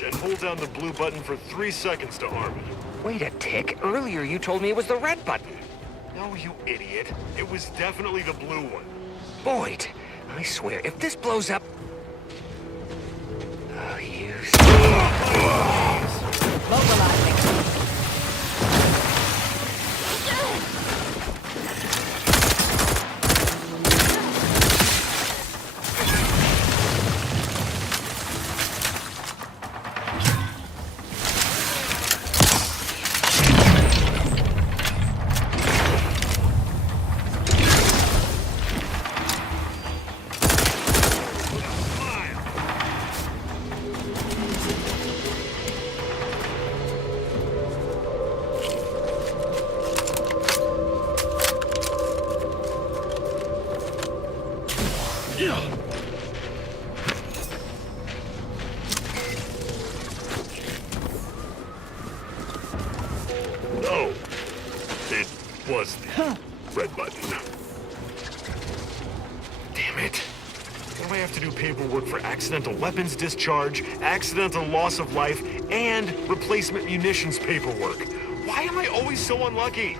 And hold down the blue button for 3 seconds to arm it. Wait a tick. Earlier you told me it was the red button. No, you idiot. It was definitely the blue one. Boyd, I swear, if this blows up... Oh, you... Mobilizing. No, it was the red button. Damn it. Why do I have to do paperwork for accidental weapons discharge, accidental loss of life, and replacement munitions paperwork? Why am I always so unlucky?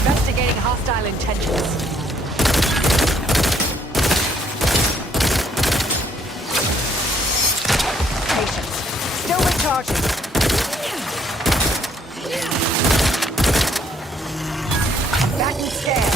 Investigating hostile intentions. Patience. Still recharging. Back and scan.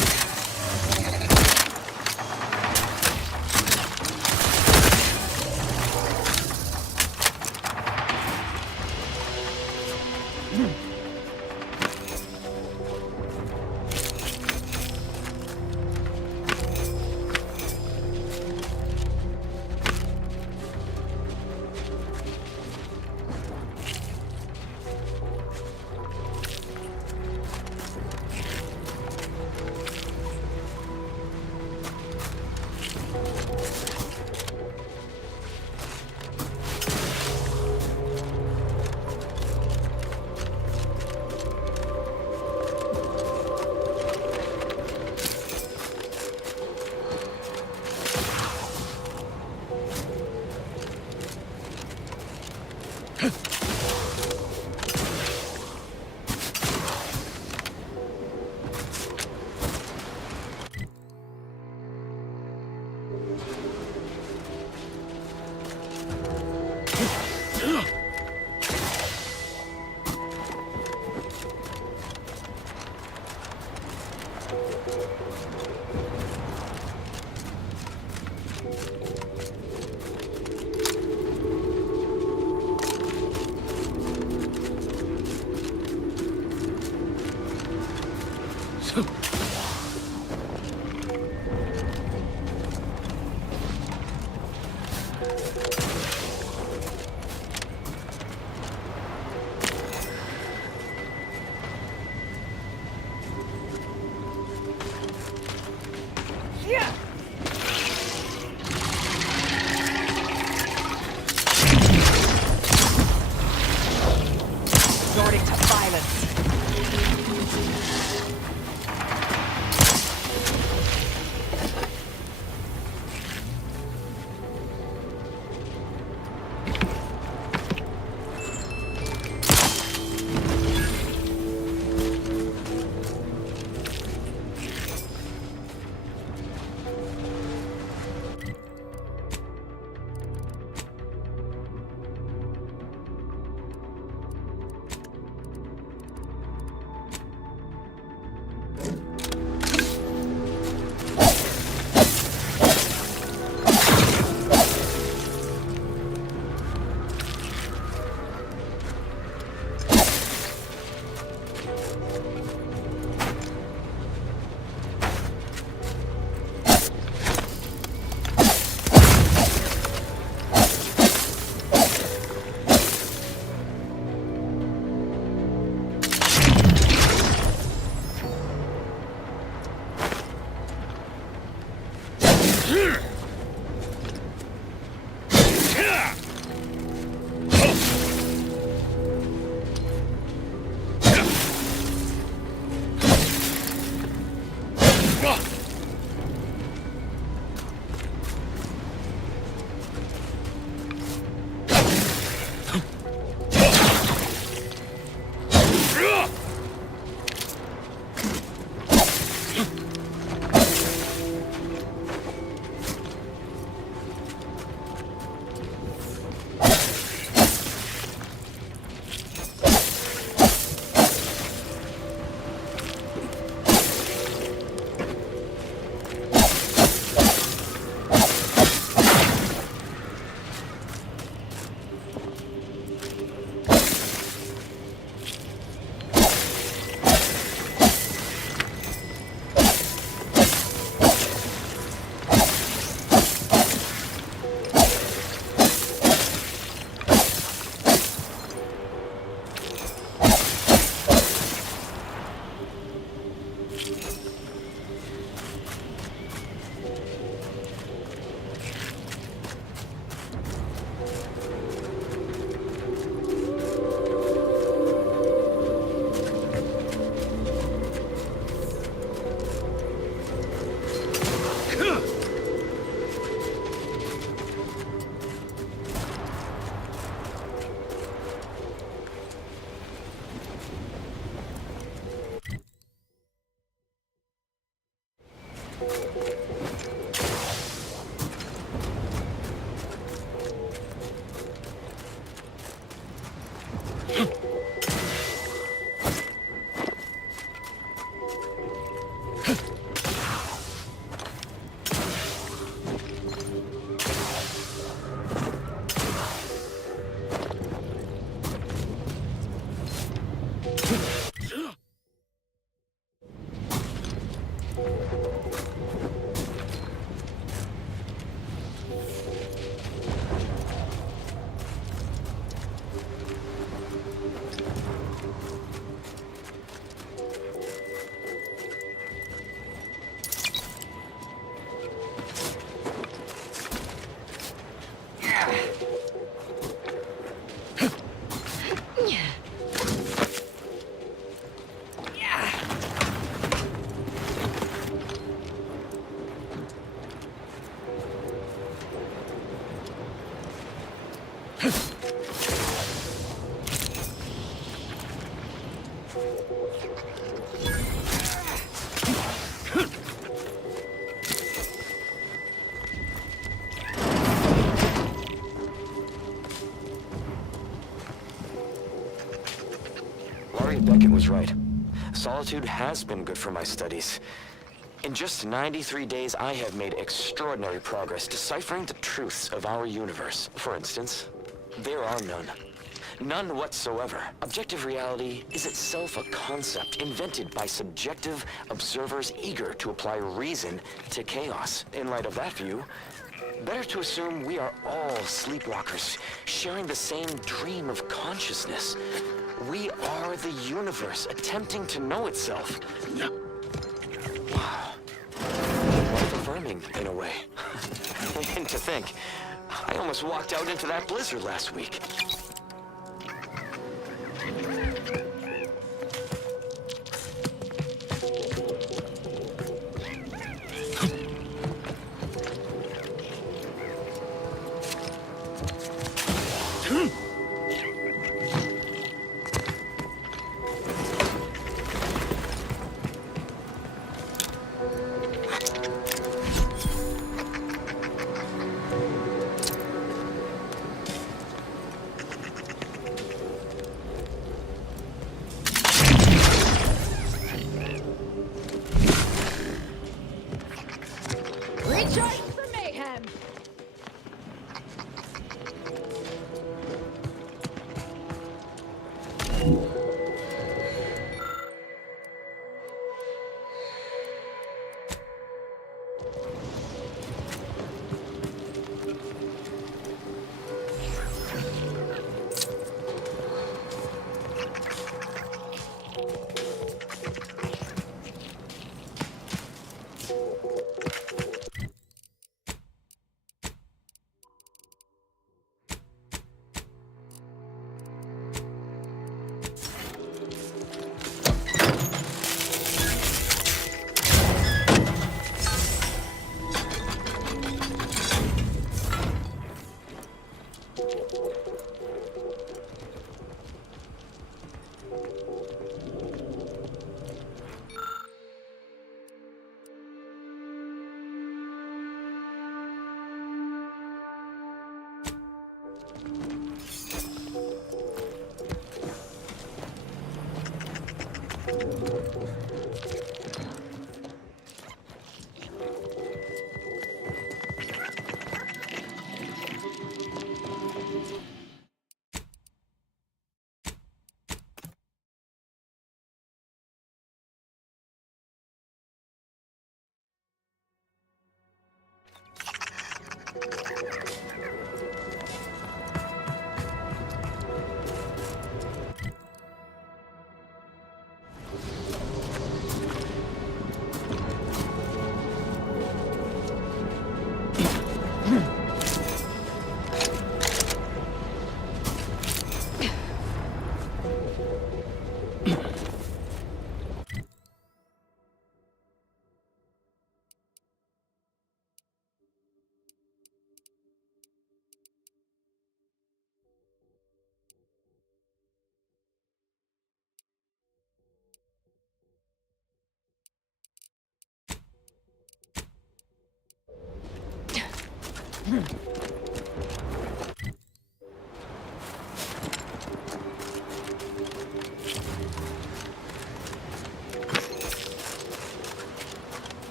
Resorting to violence. Laurie Beckett was right. Solitude has been good for my studies. In just 93 days, I have made extraordinary progress deciphering the truths of our universe. For instance, there are none. None whatsoever. Objective reality is itself a concept invented by subjective observers eager to apply reason to chaos. In light of that view, better to assume we are all sleepwalkers, sharing the same dream of consciousness. We are the universe attempting to know itself. Wow. Life-affirming, in a way. And to think, I almost walked out into that blizzard last week. Recharge for mayhem!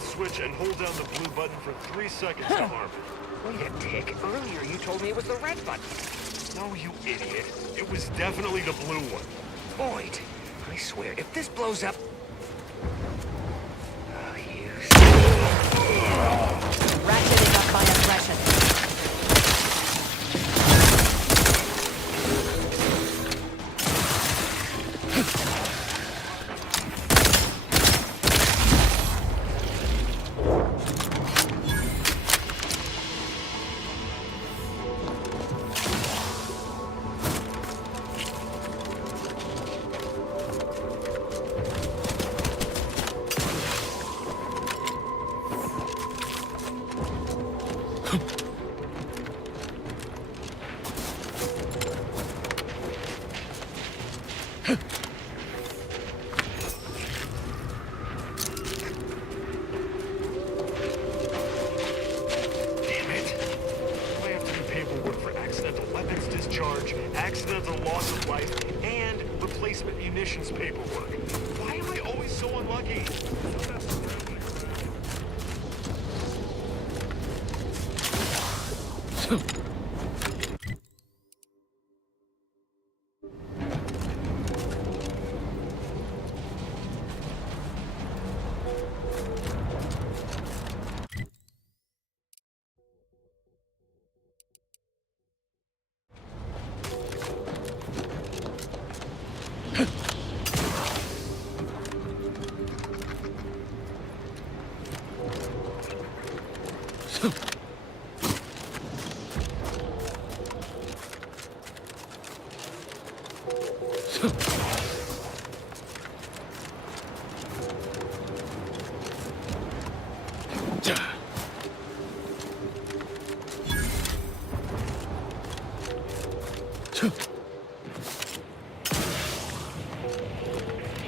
Switch and hold down the blue button for 3 seconds to arm it. Wait a tick. Earlier you told me it was the red button. No, you idiot. It was definitely the blue one. Boyd, I swear, if this blows up... Oh, you... Ratcheting up my aggression. Accidental loss of life, and replacement munitions paperwork. Why am I always so unlucky?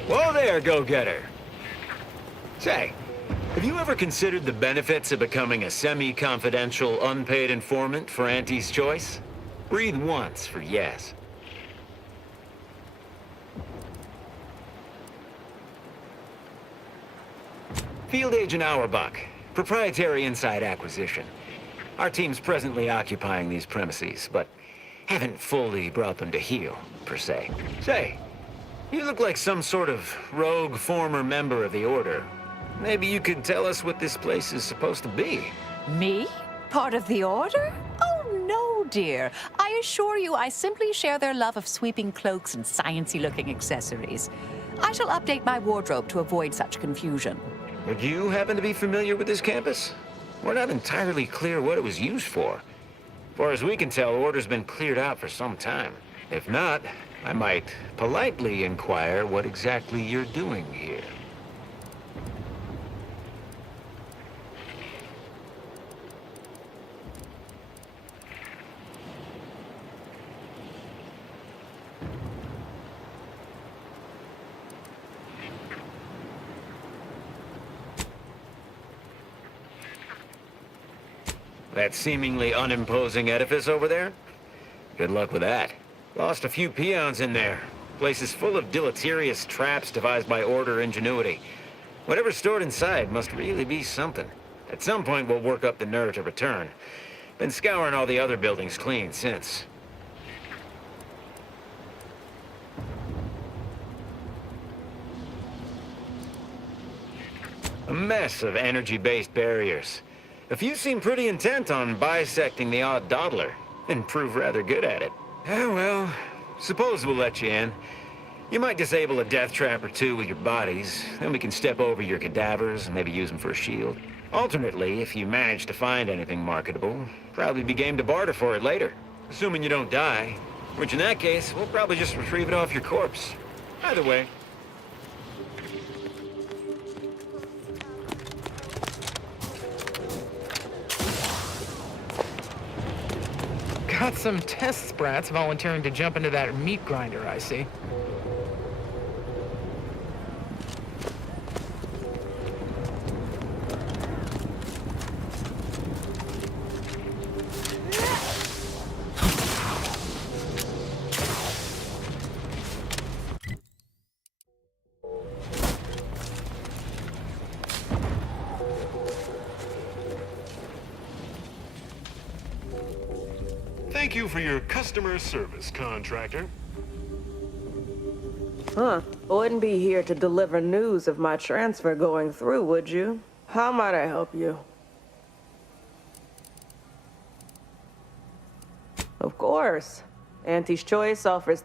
Whoa there, go-getter. Say, have you ever considered the benefits of becoming a semi-confidential, unpaid informant for Auntie's Choice? Breathe once for yes. Field Agent Auerbach, proprietary inside acquisition. Our team's presently occupying these premises, but haven't fully brought them to heel, per se. Say, you look like some sort of rogue former member of the Order. Maybe you could tell us what this place is supposed to be. Me? Part of the Order? Oh, no, dear. I assure you I simply share their love of sweeping cloaks and sciencey-looking accessories. I shall update my wardrobe to avoid such confusion. Would you happen to be familiar with this campus? We're not entirely clear what it was used for. As far as we can tell, Order's been cleared out for some time. If not, I might politely inquire what exactly you're doing here. That seemingly unimposing edifice over there? Good luck with that. Lost a few peons in there. Place is full of deleterious traps devised by Order ingenuity. Whatever's stored inside must really be something. At some point, we'll work up the nerve to return. Been scouring all the other buildings clean since. A mess of energy-based barriers. A few seem pretty intent on bisecting the odd dawdler, and prove rather good at it. Oh, well, suppose we'll let you in. You might disable a death trap or two with your bodies, then we can step over your cadavers and maybe use them for a shield. Alternately, if you manage to find anything marketable, probably be game to barter for it later. Assuming you don't die, which in that case, we'll probably just retrieve it off your corpse. Either way. Got some test sprats volunteering to jump into that meat grinder, I see. Thank you for your customer service, contractor. Huh. Wouldn't be here to deliver news of my transfer going through, would you? How might I help you? Of course. Auntie's Choice offers...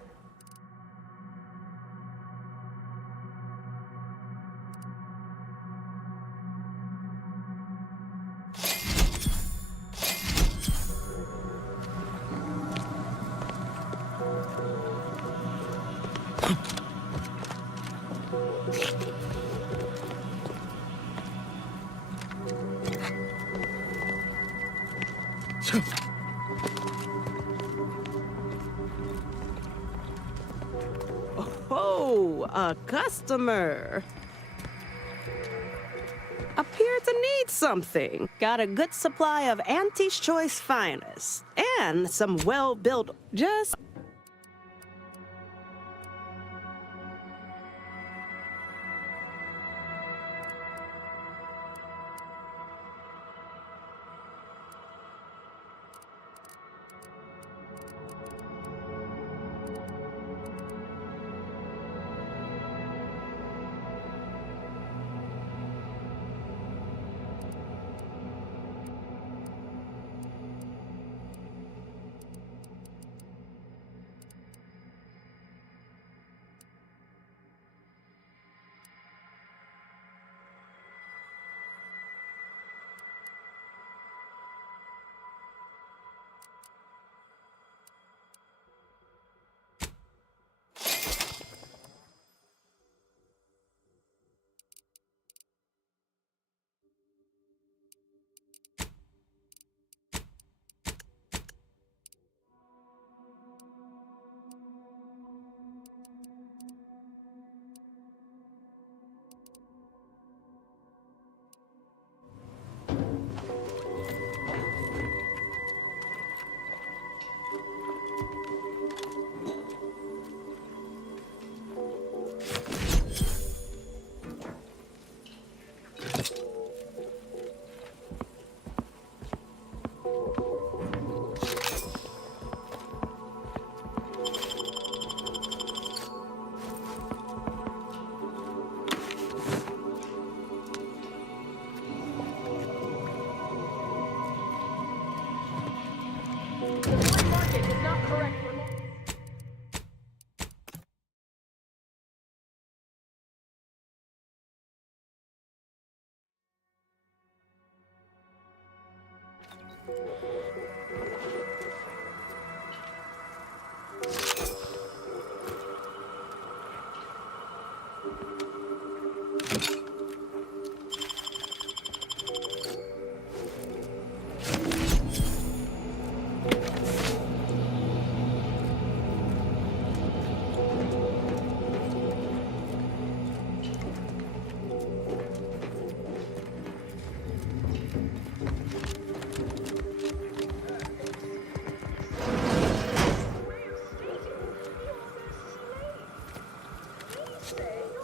Oh, a customer. Appear to need something. Got a good supply of Auntie's Choice finest. And some well-built, just...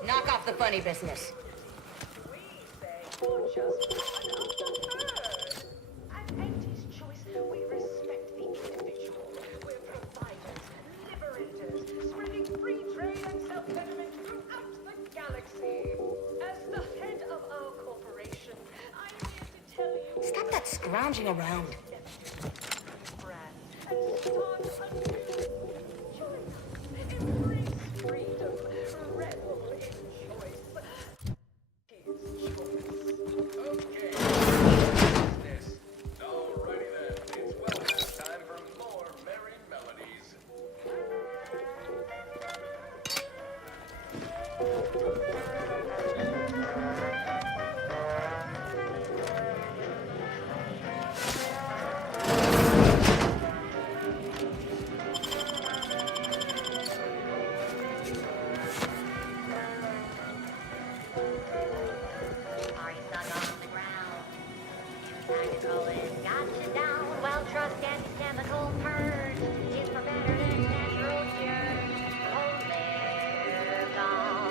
Knock off the funny business. Stop that scrounging around.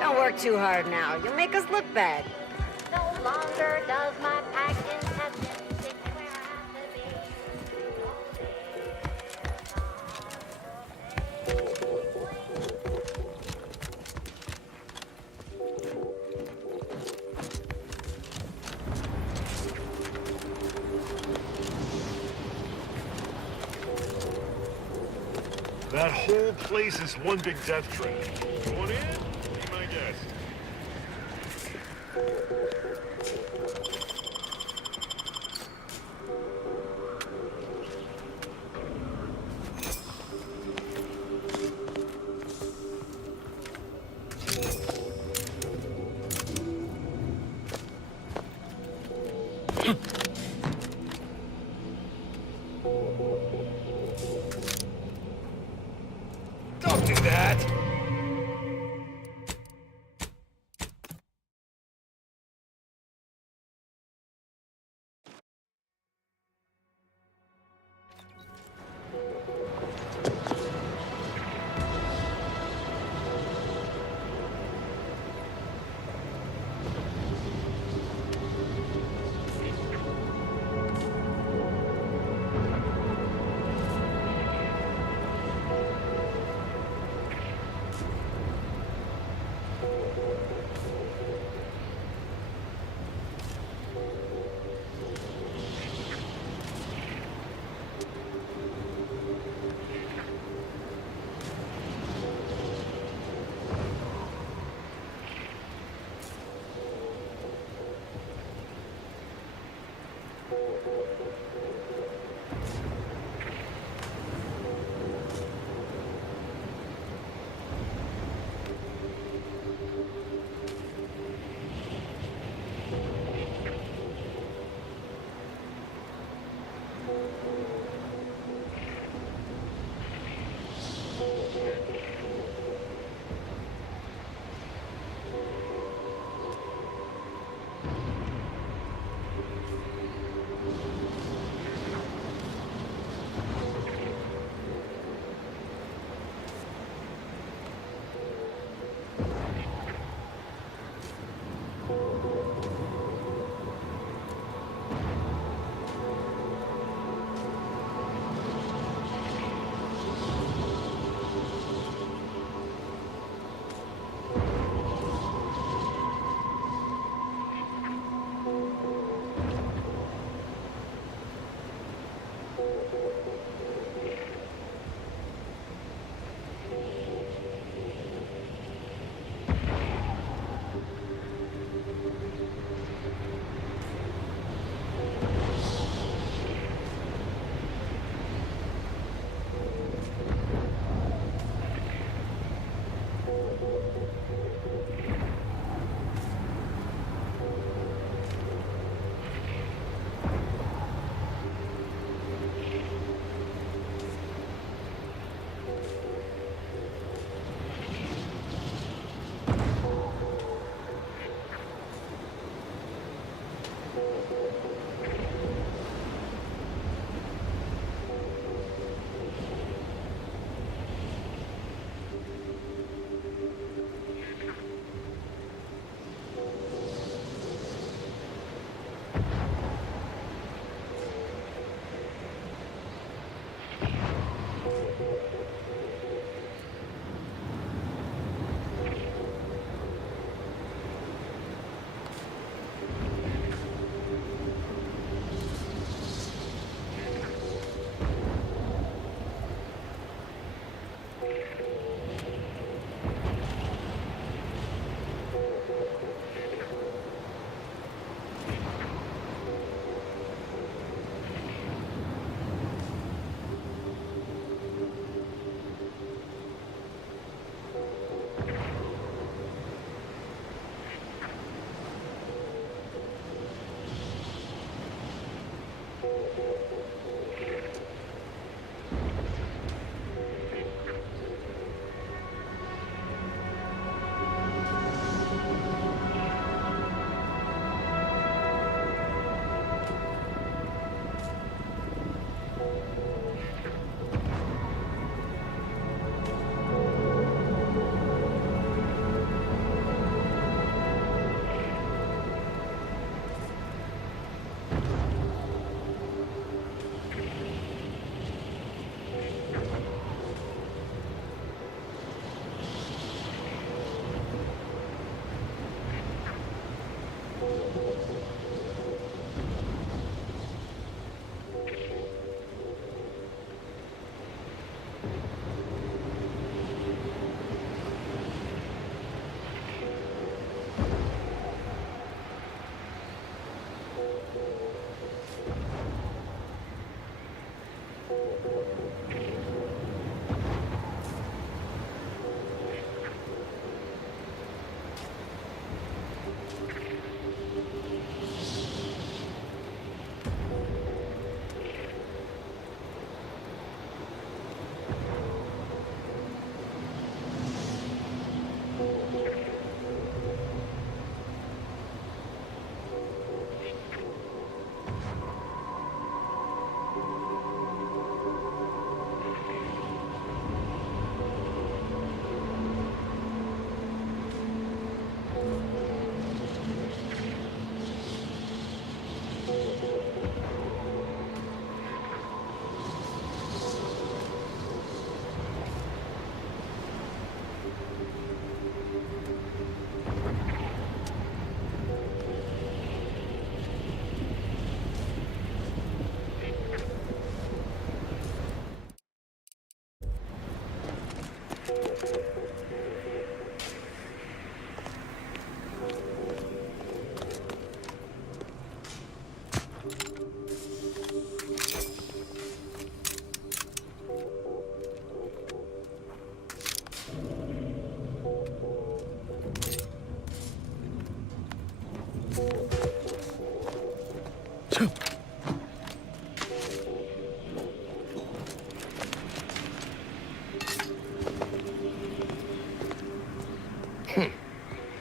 Don't work too hard now. You'll make us look bad. No longer does my packed intestines take me where I have to be. That whole place is one big death trap. Going in? Be my guest.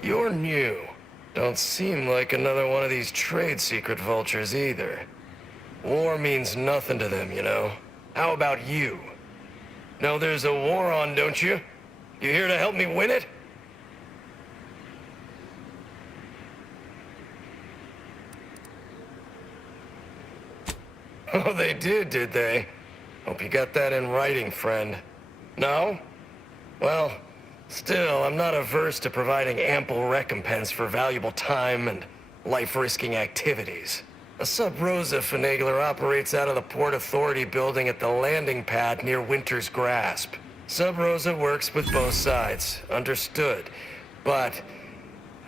You're new. Don't seem like another one of these trade secret vultures either. War means nothing to them, you know. How about you? Know there's a war on, don't you? You here to help me win it? Oh, they did they? Hope you got that in writing, friend. No? Well, still, I'm not averse to providing ample recompense for valuable time and life-risking activities. A Sub Rosa finagler operates out of the Port Authority building at the landing pad near Winter's Grasp. Sub Rosa works with both sides, understood. But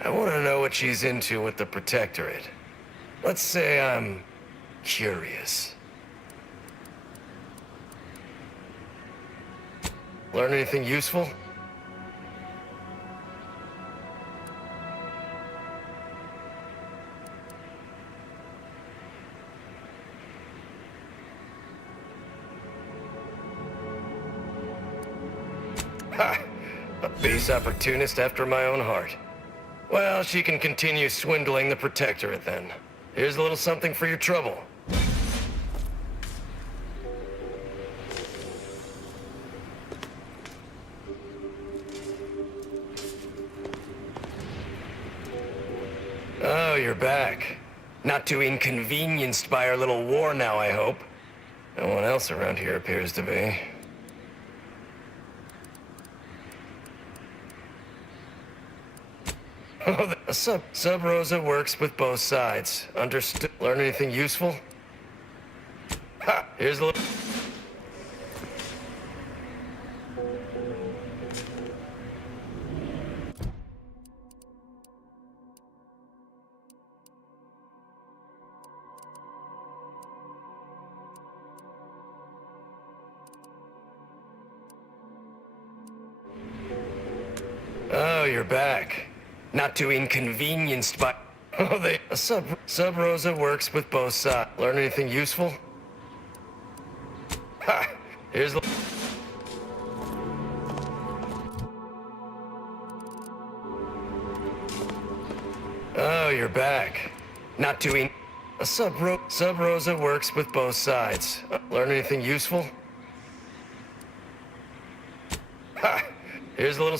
I want to know what she's into with the Protectorate. Let's say I'm curious. Learn anything useful? Ha! A base opportunist after my own heart. Well, she can continue swindling the Protectorate then. Here's a little something for your trouble. Oh, you're back. Not too inconvenienced by our little war now, I hope. No one else around here appears to be. Oh, Sub Rosa works with both sides. Understood. Learn anything useful? Ha! Here's a little... Oh, you're back. Not too inconvenienced by... Oh, Sub Rosa works with both sides. Learn anything useful? Ha! Here's the... Oh, you're back. Not too Sub Rosa works with both sides. Learn anything useful? Ha! Here's a little...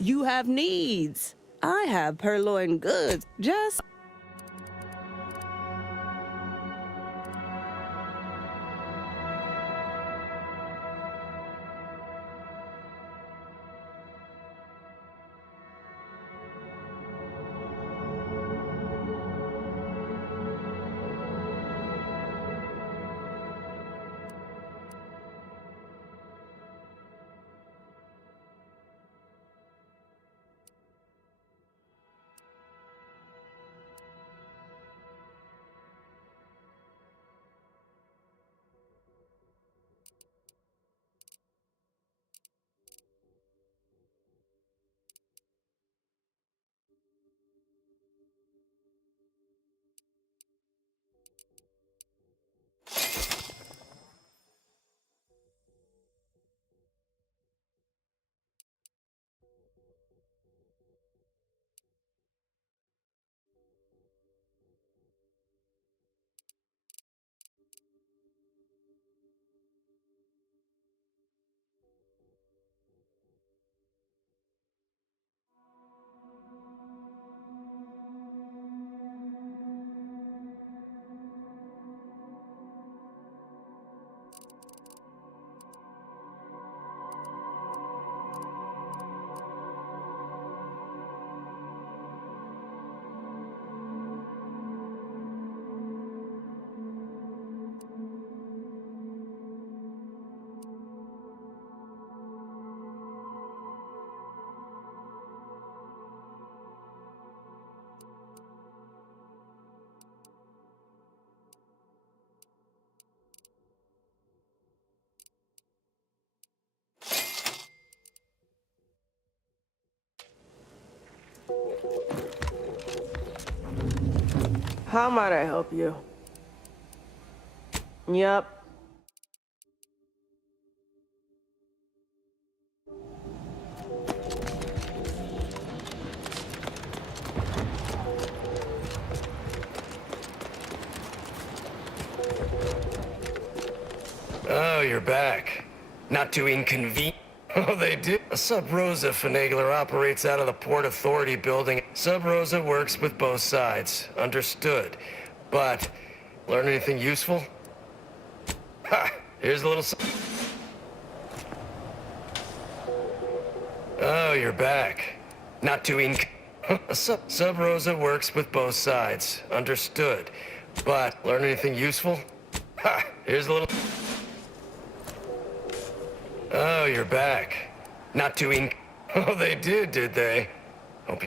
You have needs. I have purloined goods. Just... How might I help you? Yep. Oh, you're back. Not too inconvenient. Oh, they did. A Sub Rosa finagler operates out of the Port Authority building. Sub Rosa works with both sides. Understood. But, learn anything useful? Ha! Here's a little... Oh, you're back. Not too A Sub Rosa works with both sides. Understood. But, learn anything useful? Ha! Here's a little... Oh, you're back. Not too Oh, they did they?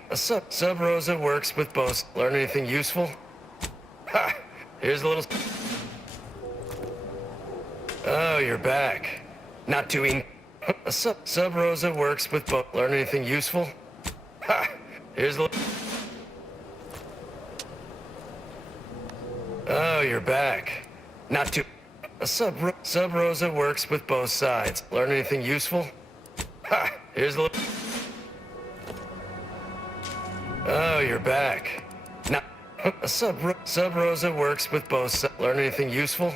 A Sub Rosa works with both. Learn anything useful? Ha! Here's a little... Oh, you're back. Not too A Sub Rosa works with both. Learn anything useful? Ha! Here's a little... Oh, you're back. Not too... A Sub Rosa works with both sides. Learn anything useful? Ha! Here's a little... Oh, you're back. Not... A Sub Rosa works with both sides. Learn anything useful?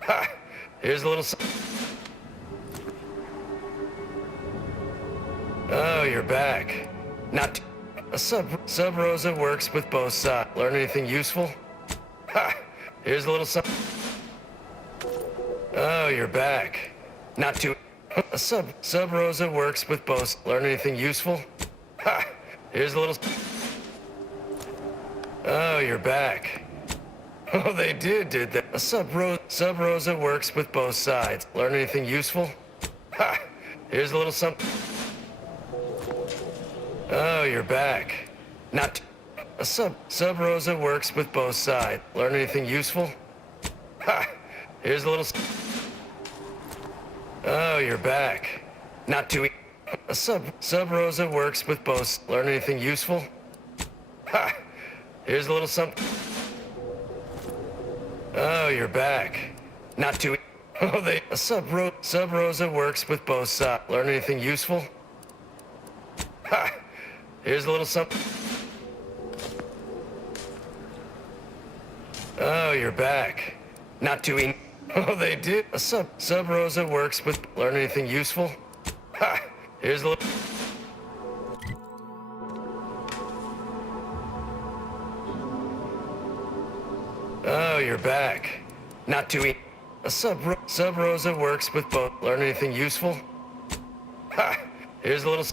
Ha! Here's a little... Oh, you're back. Not... A Sub Rosa works with both sides. Learn anything useful? Ha! Here's a little... Oh, you're back. Not too... A Sub Rosa works with both. Learn anything useful? Ha! Here's a little... Oh, you're back. Oh, they did they? A Sub Rosa works with both sides. Learn anything useful? Ha! Here's a little something... Oh, you're back. Not... A Sub Rosa works with both sides. Learn anything useful? Ha! Here's a little... Oh, you're back. Not too... A Sub Rosa works with both. Learn anything useful? Ha! Here's a little something... Oh, you're back. Not too... Oh, they... A Sub Rosa works with both sides. Learn anything useful? Ha! Here's a little something... Oh, you're back. Not too... Oh, they did. A Sub Rosa works with... Learn anything useful? Ha! Here's a little... Oh, you're back. Not too... A Sub Rosa works with both. Learn anything useful? Ha! Here's a little...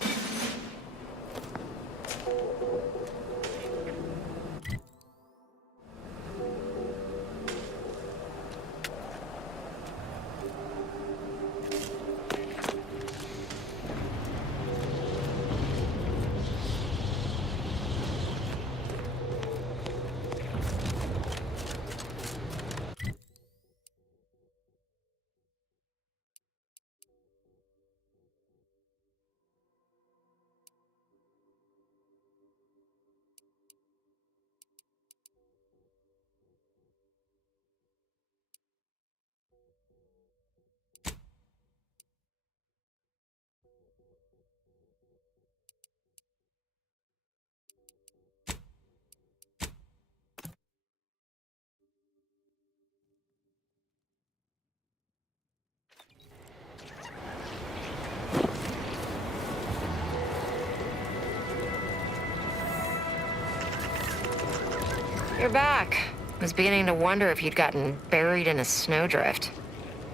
You're back. Was beginning to wonder if you'd gotten buried in a snowdrift.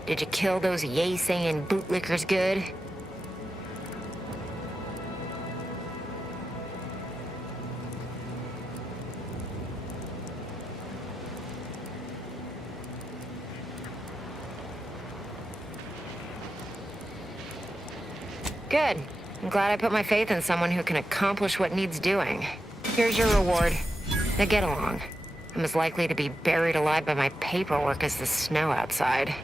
Did you kill those yay-saying bootlickers good? Good. I'm glad I put my faith in someone who can accomplish what needs doing. Here's your reward. Now get along. I'm as likely to be buried alive by my paperwork as the snow outside.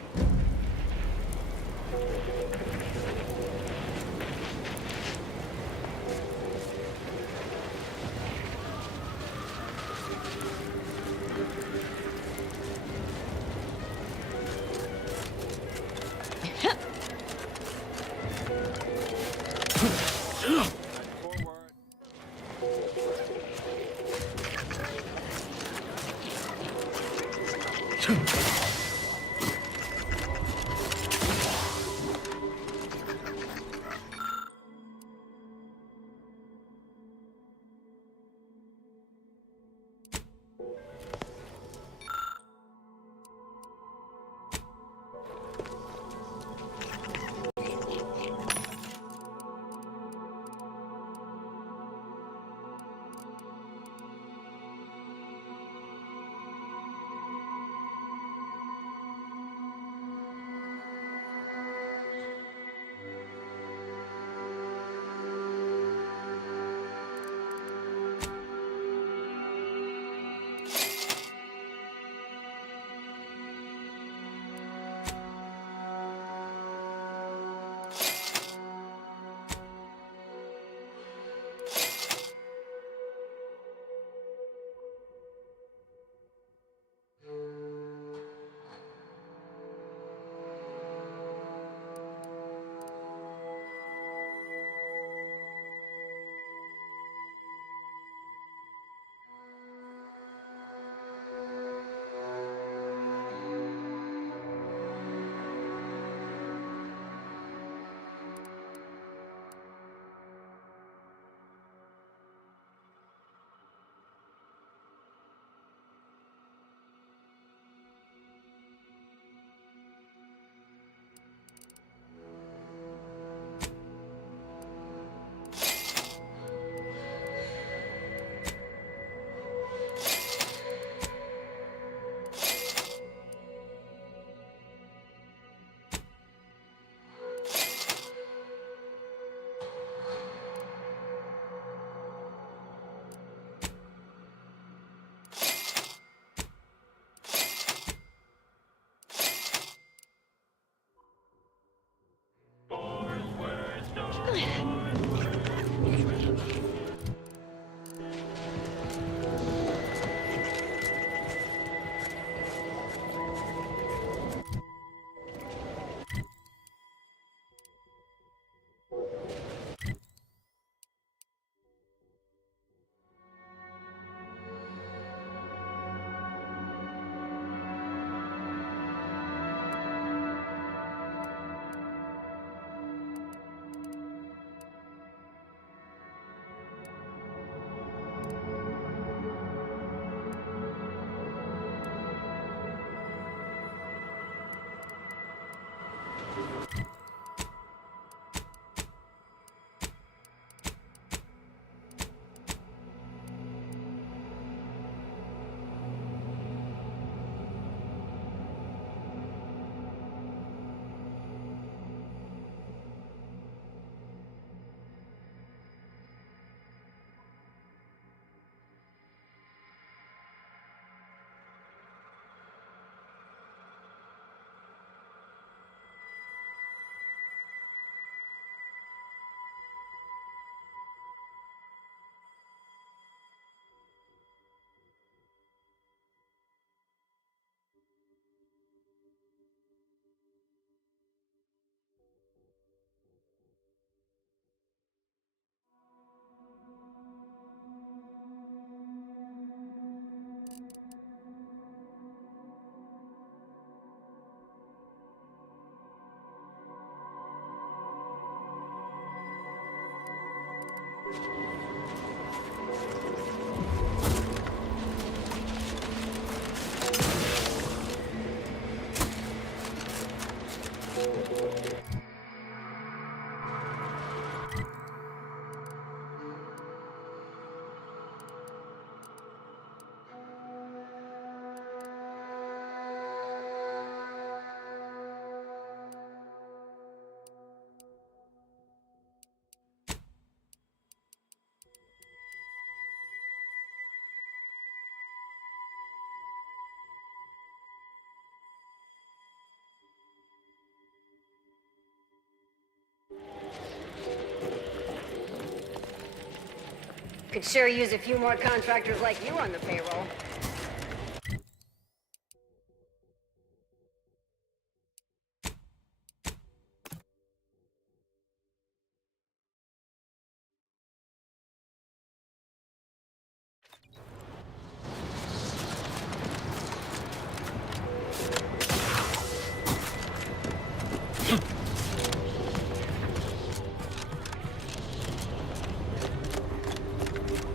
Could sure use a few more contractors like you on the payroll.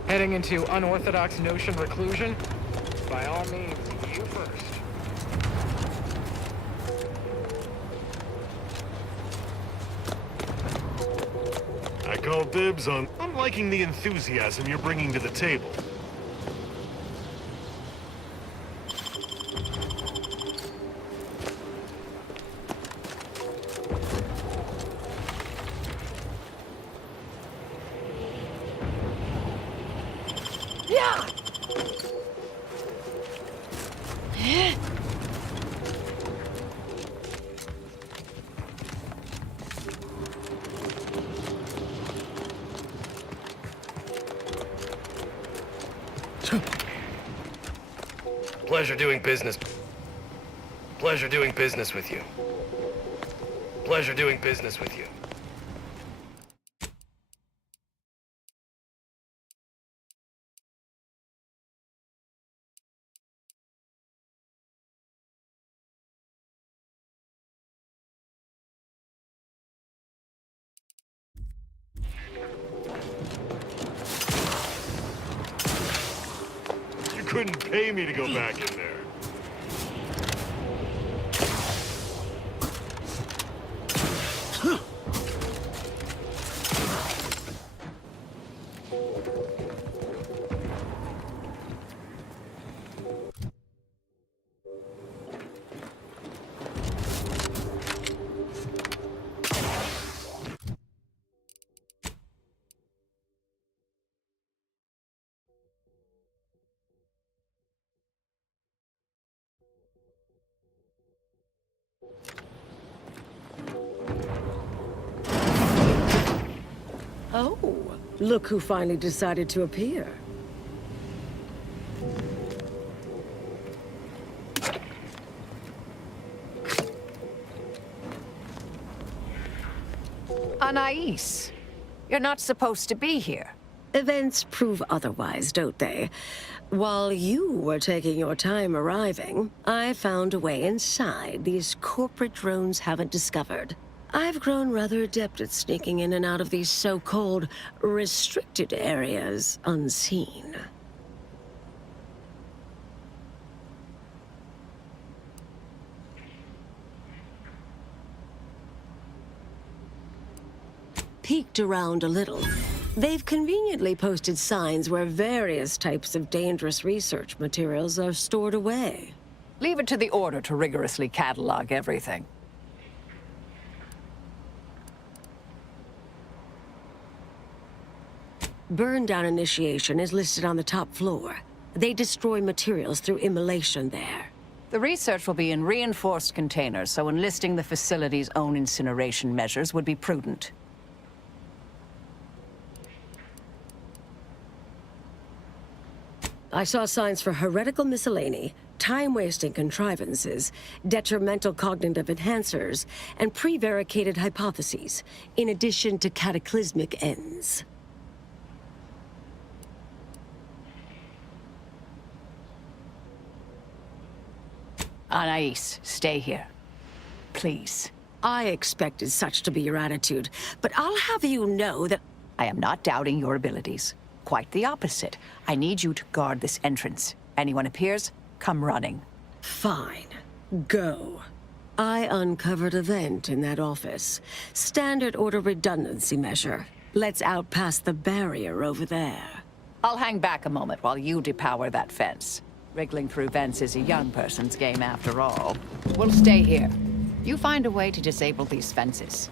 Heading into unorthodox notion reclusion? By all means, you first. I call dibs on... I'm liking the enthusiasm you're bringing to the table. Pleasure doing business. Pleasure doing business with you. Pleasure doing business with you. You couldn't pay me to go back in there. Oh, look who finally decided to appear. Anais, you're not supposed to be here. Events prove otherwise, don't they? While you were taking your time arriving, I found a way inside these corporate drones haven't discovered. I've grown rather adept at sneaking in and out of these so-called restricted areas unseen. Peeked around a little. They've conveniently posted signs where various types of dangerous research materials are stored away. Leave it to the Order to rigorously catalog everything. Burn-down initiation is listed on the top floor. They destroy materials through immolation there. The research will be in reinforced containers, so enlisting the facility's own incineration measures would be prudent. I saw signs for heretical miscellany, time-wasting contrivances, detrimental cognitive enhancers, and prevaricated hypotheses, in addition to cataclysmic ends. Anais, stay here. Please. I expected such to be your attitude, but I'll have you know that... I am not doubting your abilities. Quite the opposite. I need you to guard this entrance. Anyone appears, come running. Fine. Go. I uncovered a vent in that office. Standard order redundancy measure. Let's outpass the barrier over there. I'll hang back a moment while you depower that fence. Wriggling through vents is a young person's game after all. We'll stay here. You find a way to disable these fences.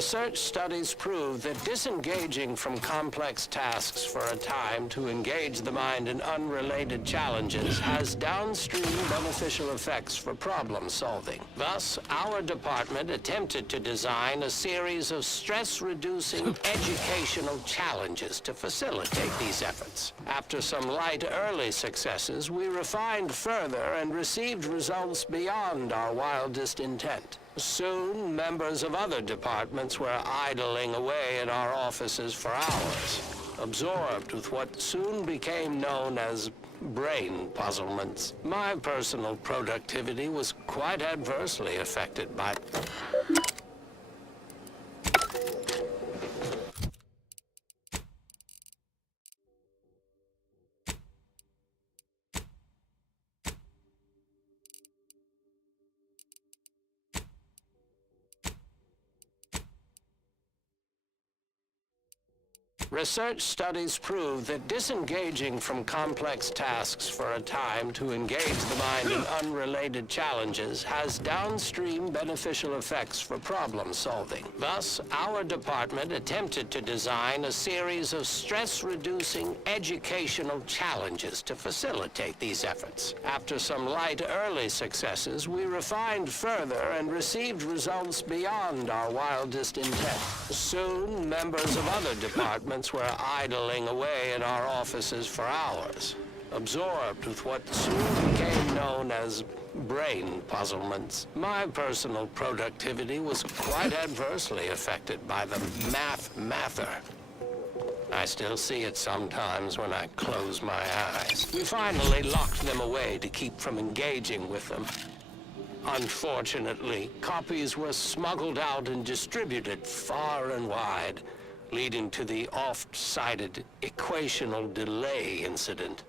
Research studies prove that disengaging from complex tasks for a time to engage the mind in unrelated challenges has downstream beneficial effects for problem solving. Thus, our department attempted to design a series of stress-reducing educational challenges to facilitate these efforts. After some light early successes, we refined further and received results beyond our wildest intent. Soon, members of other departments were idling away in our offices for hours, absorbed with what soon became known as brain puzzlements. My personal productivity was quite adversely affected by Research studies prove that disengaging from complex tasks for a time to engage the mind in unrelated challenges has downstream beneficial effects for problem solving. Thus, our department attempted to design a series of stress-reducing educational challenges to facilitate these efforts. After some light early successes, we refined further and received results beyond our wildest intent. Soon, members of other departments were idling away in our offices for hours, absorbed with what soon became known as brain puzzlements. My personal productivity was quite adversely affected by the mather. I still see it sometimes when I close my eyes. We finally locked them away to keep from engaging with them. Unfortunately, copies were smuggled out and distributed far and wide, leading to the oft-cited equational delay incident.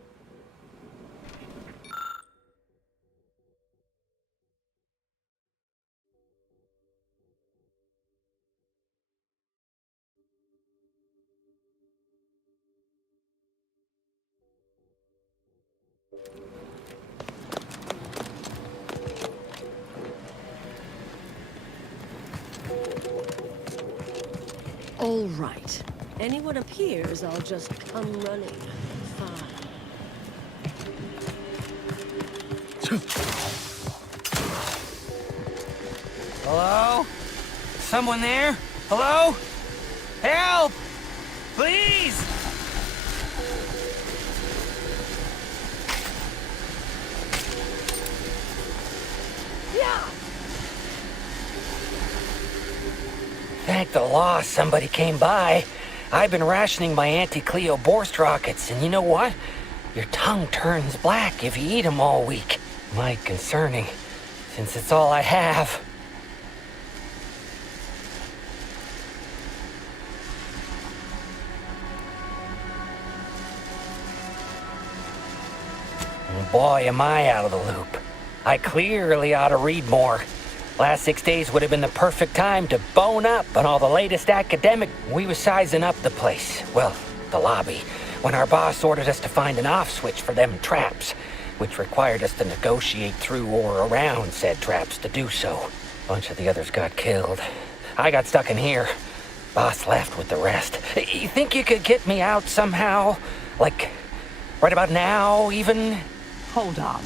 All right. Anyone appears, I'll just come running. Fine. Hello? Someone there? Hello? Help! Please! Yeah! Thank the law somebody came by. I've been rationing my anti-Cleo Borst rockets, and you know what? Your tongue turns black if you eat them all week. Might concerning, since it's all I have. Boy, am I out of the loop. I clearly ought to read more. Last 6 days would have been the perfect time to bone up on all the latest academic. We was sizing up the place, well, the lobby, when our boss ordered us to find an off switch for them traps, which required us to negotiate through or around said traps to do so. A bunch of the others got killed. I got stuck in here. Boss left with the rest. You think you could get me out somehow? Like, right about now, even? Hold on.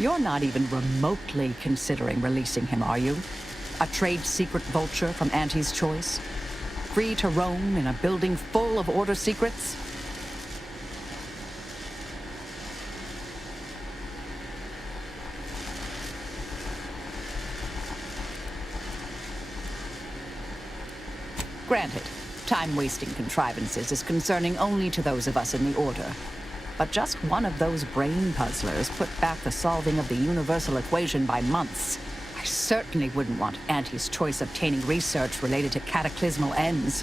You're not even remotely considering releasing him, are you? A trade secret vulture from Auntie's choice? Free to roam in a building full of order secrets? Granted, time-wasting contrivances is concerning only to those of us in the Order. But just one of those brain puzzlers put back the solving of the universal equation by months. I certainly wouldn't want Auntie's choice obtaining research related to cataclysmal ends.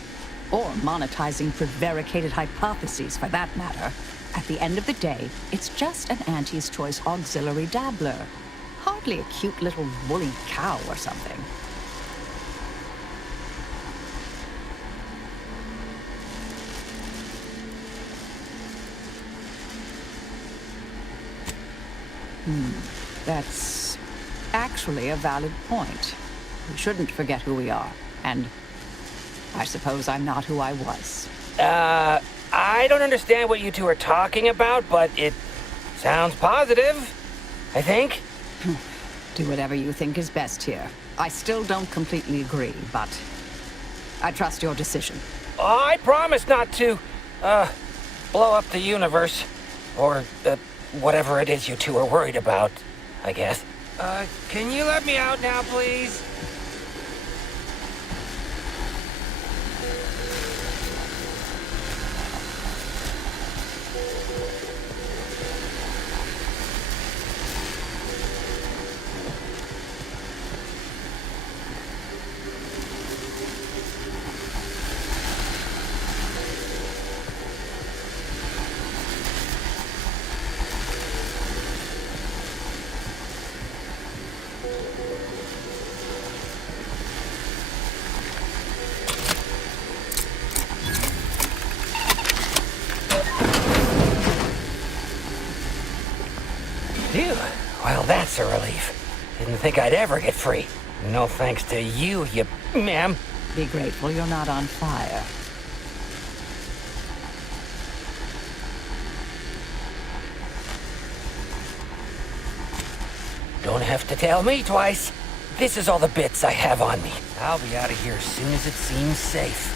Or monetizing prevaricated hypotheses, for that matter. At the end of the day, it's just an Auntie's choice auxiliary dabbler. Hardly a cute little woolly cow or something. That's actually a valid point. We shouldn't forget who we are, and I suppose I'm not who I was. I don't understand what you two are talking about, but it sounds positive, I think. Do whatever you think is best here. I still don't completely agree, but I trust your decision. I promise not to, blow up the universe, or, whatever it is you two are worried about, I guess. Can you let me out now, please? that's a relief. Didn't think I'd ever get free. No thanks to you, ma'am. Be grateful you're not on fire. Don't have to tell me twice. This is all the bits I have on me. I'll be out of here as soon as it seems safe.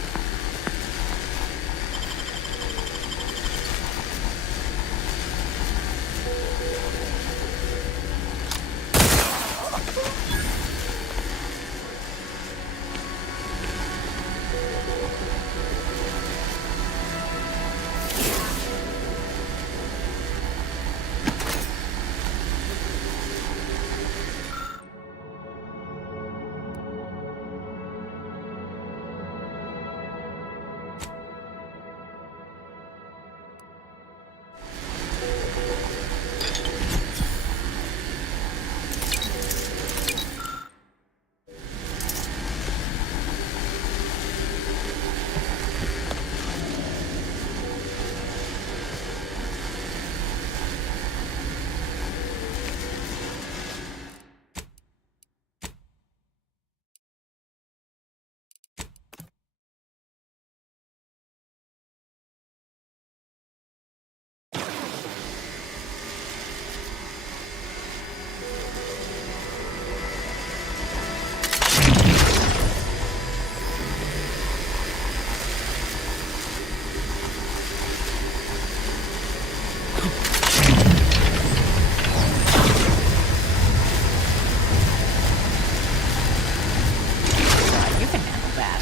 You can handle that.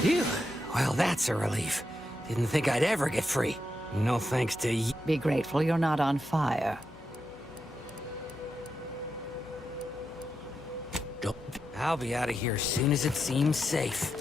Phew. Well, that's a relief. Didn't think I'd ever get free. No thanks to you. Be grateful you're not on fire. I'll be out of here as soon as it seems safe.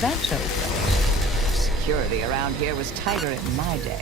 vent opened. Security around here was tighter in my day.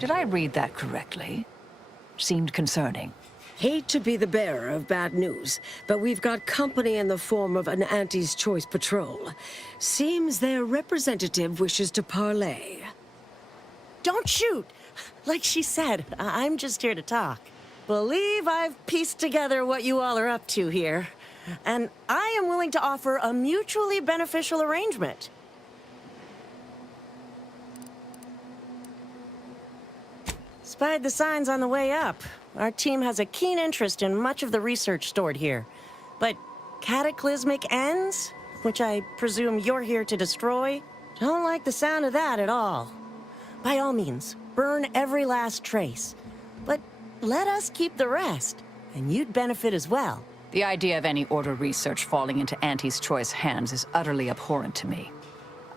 Did I read that correctly? Seemed concerning. Hate to be the bearer of bad news, but we've got company in the form of an Auntie's Choice patrol. Seems their representative wishes to parley. Don't shoot! Like she said, I'm just here to talk. Believe I've pieced together what you all are up to here. And I am willing to offer a mutually beneficial arrangement. Spied the signs on the way up. Our team has a keen interest in much of the research stored here. But cataclysmic ends, which I presume you're here to destroy, don't like the sound of that at all. By all means, burn every last trace. But let us keep the rest, and you'd benefit as well. The idea of any Order research falling into Auntie's Choice hands is utterly abhorrent to me.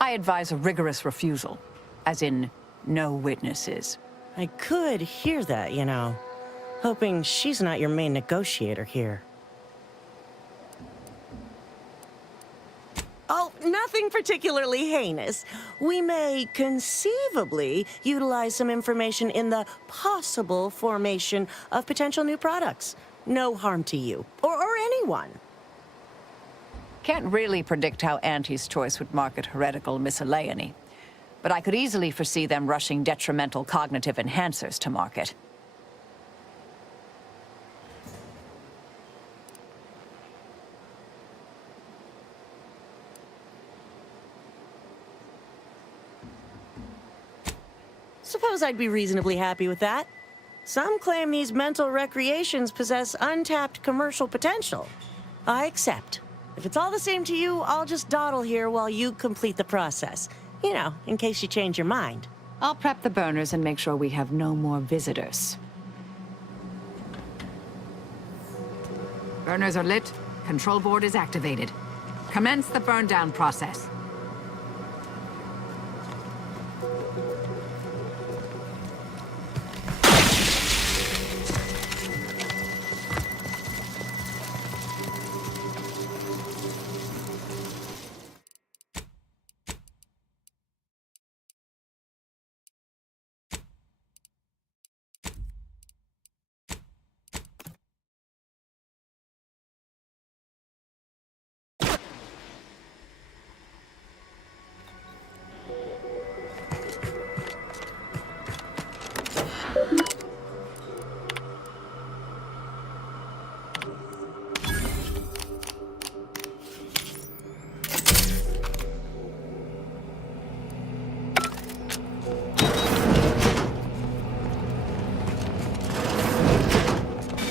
I advise a rigorous refusal, as in no witnesses. I could hear that, you know. Hoping she's not your main negotiator here. Oh, nothing particularly heinous. We may conceivably utilize some information in the possible formation of potential new products. No harm to you, or anyone. Can't really predict how Auntie's Choice would market heretical miscellany. But I could easily foresee them rushing detrimental cognitive enhancers to market. Suppose I'd be reasonably happy with that. Some claim these mental recreations possess untapped commercial potential. I accept. If it's all the same to you, I'll just dawdle here while you complete the process. You know, in case you change your mind. I'll prep the burners and make sure we have no more visitors. Burners are lit. Control board is activated. Commence the burn down process.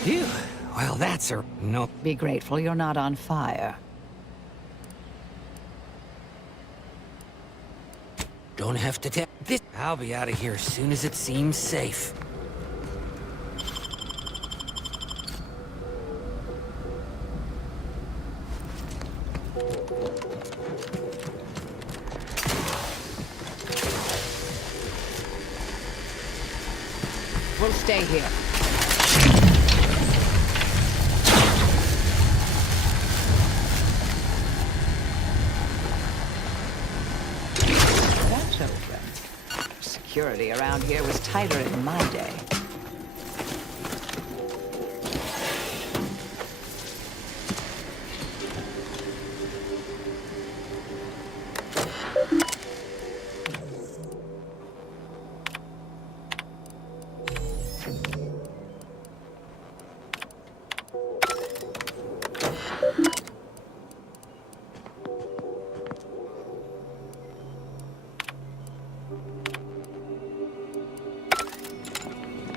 Phew. Well, that's a... no. Be grateful you're not on fire. Don't have to tell this. I'll be out of here as soon as it seems safe. We'll stay here. That's open. Security around here was tighter in my day.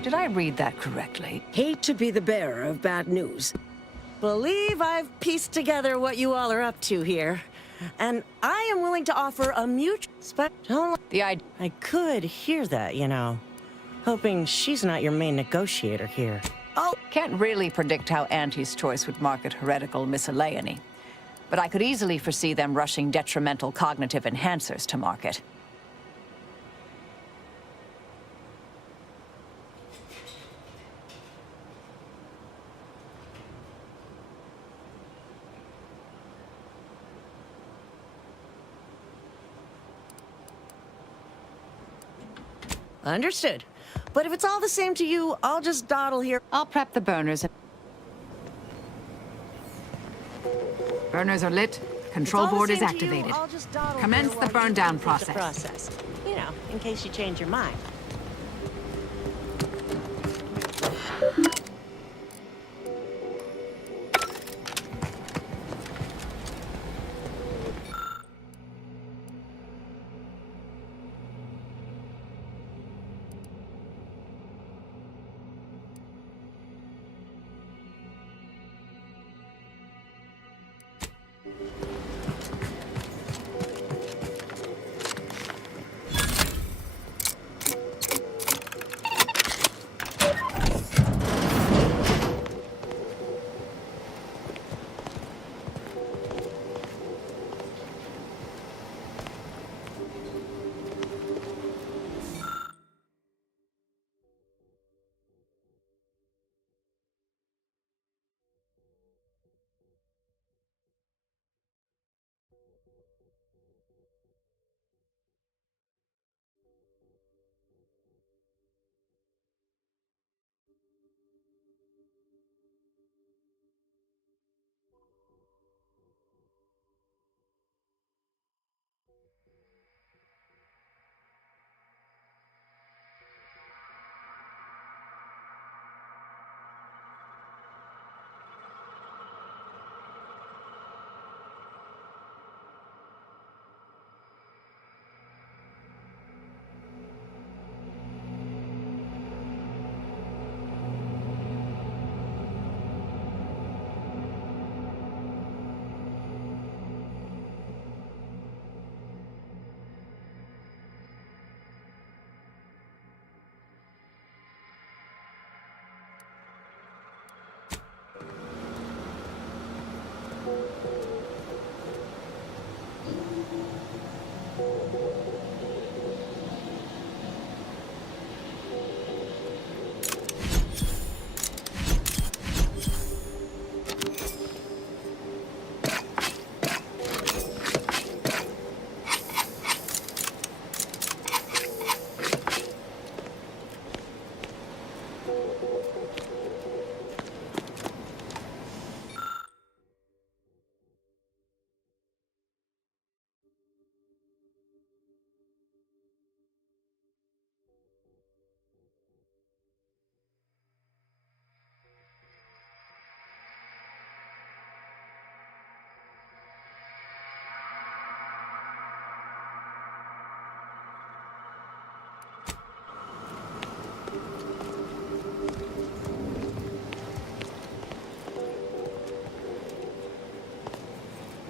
Did I read that correctly? Hate to be the bearer of bad news. Believe I've pieced together what you all are up to here. And I am willing to offer a mutual... I could hear that, you know. Hoping she's not your main negotiator here. Oh! Can't really predict how Auntie's choice would market heretical miscellany. But I could easily foresee them rushing detrimental cognitive enhancers to market. Understood. But if it's all the same to you, I'll just dawdle here. I'll prep the burners. Burners are lit. Control board is activated. Commence the burn down process. You know, in case you change your mind.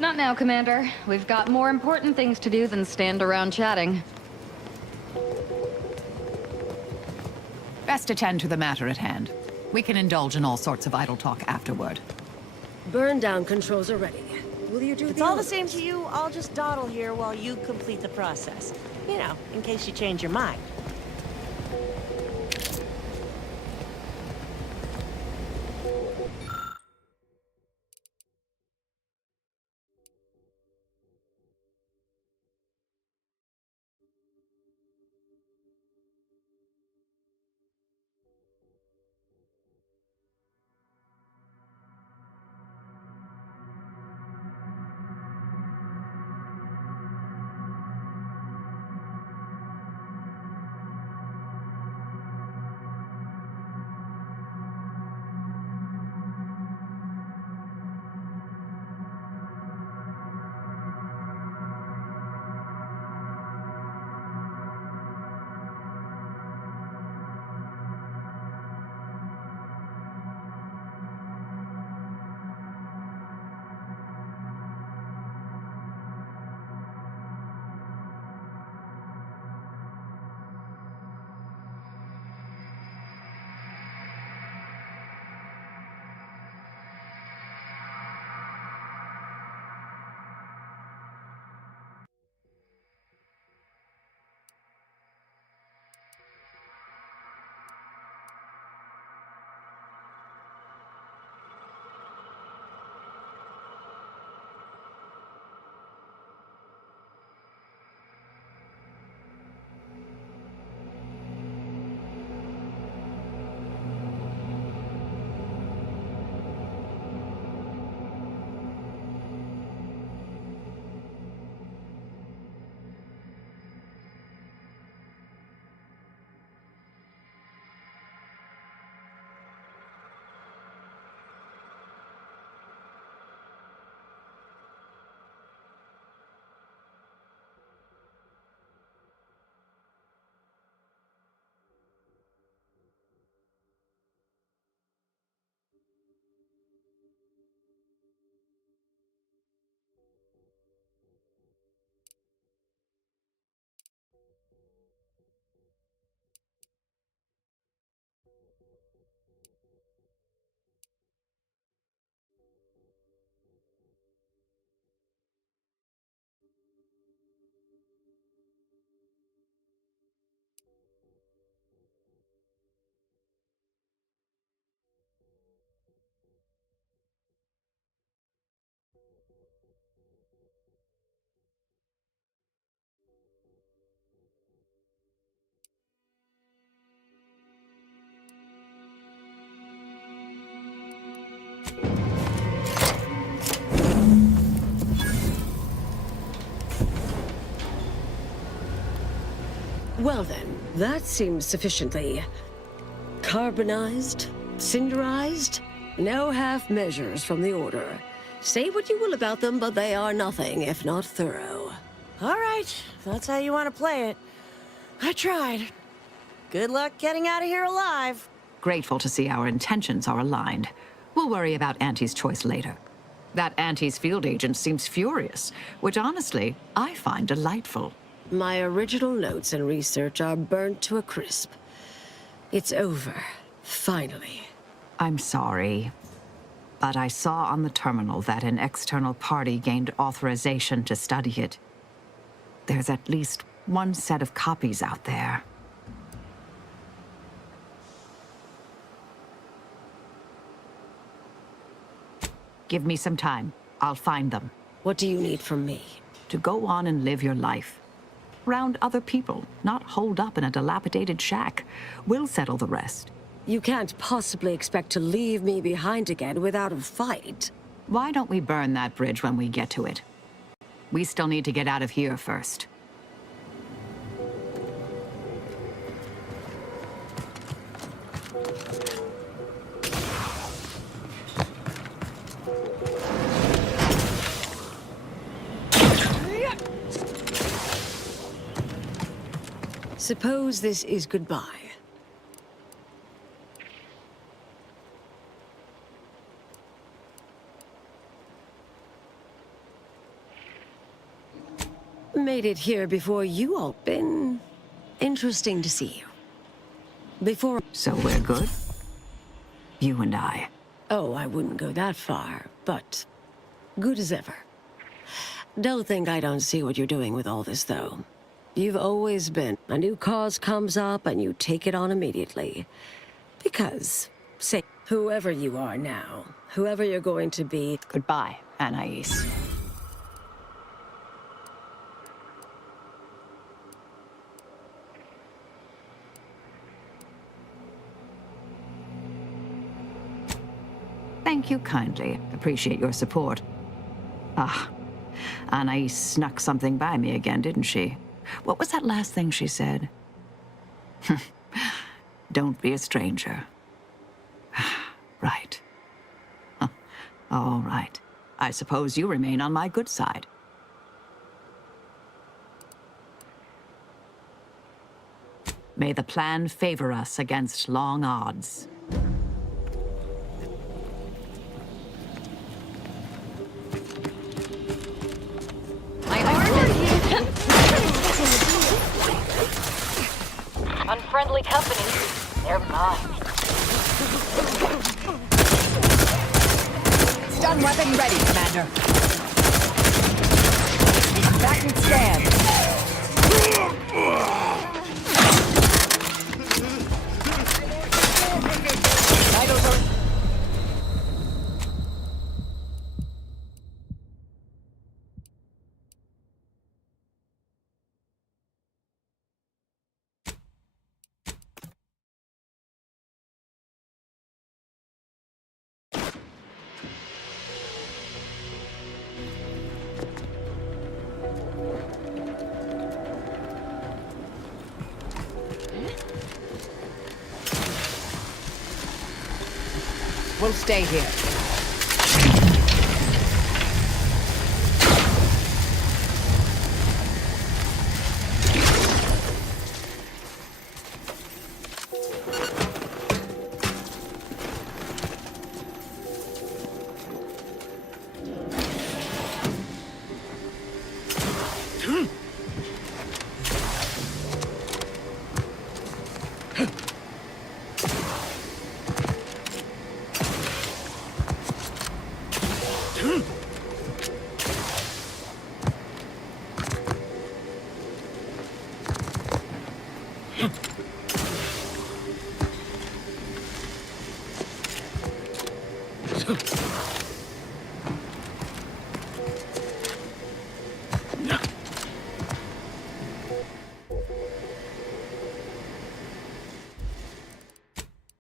Not now, Commander. We've got more important things to do than stand around chatting. Best attend to the matter at hand. We can indulge in all sorts of idle talk afterward. Burn down controls are ready. Will you do If it's all the same to you, I'll just dawdle here while you complete the process. You know, in case you change your mind. Well then, that seems sufficiently carbonized, cinderized. No half measures from the Order. Say what you will about them, but they are nothing if not thorough. All right, if that's how you want to play it. I tried. Good luck getting out of here alive. Grateful to see our intentions are aligned. We'll worry about Auntie's choice later. That Auntie's field agent seems furious, which honestly, I find delightful. My original notes and research are burnt to a crisp. It's over, finally. I'm sorry, but I saw on the terminal that an external party gained authorization to study it. There's at least one set of copies out there. Give me some time. I'll find them. What do you need from me? To go on and live your life. Around other people, not holed up in a dilapidated shack. We'll settle the rest. You can't possibly expect to leave me behind again without a fight. Why don't we burn that bridge when we get to it? We still need to get out of here first. Suppose this is goodbye. Made it here before you all. Been interesting to see you. Before... So we're good? You and I. Oh, I wouldn't go that far, but good as ever. Don't think I don't see what you're doing with all this, though. You've always been. A new cause comes up and you take it on immediately. Because, say, whoever you are now, whoever you're going to be... Goodbye, Anais. Thank you kindly. Appreciate your support. Ah, Anais snuck something by me again, didn't she? What was that last thing she said? Don't be a stranger. Right. All right. I suppose you remain on my good side. May the plan favor us against long odds. Unfriendly company. They're mine. Stun weapon ready, Commander. Back and stand. Vitals are... We'll stay here.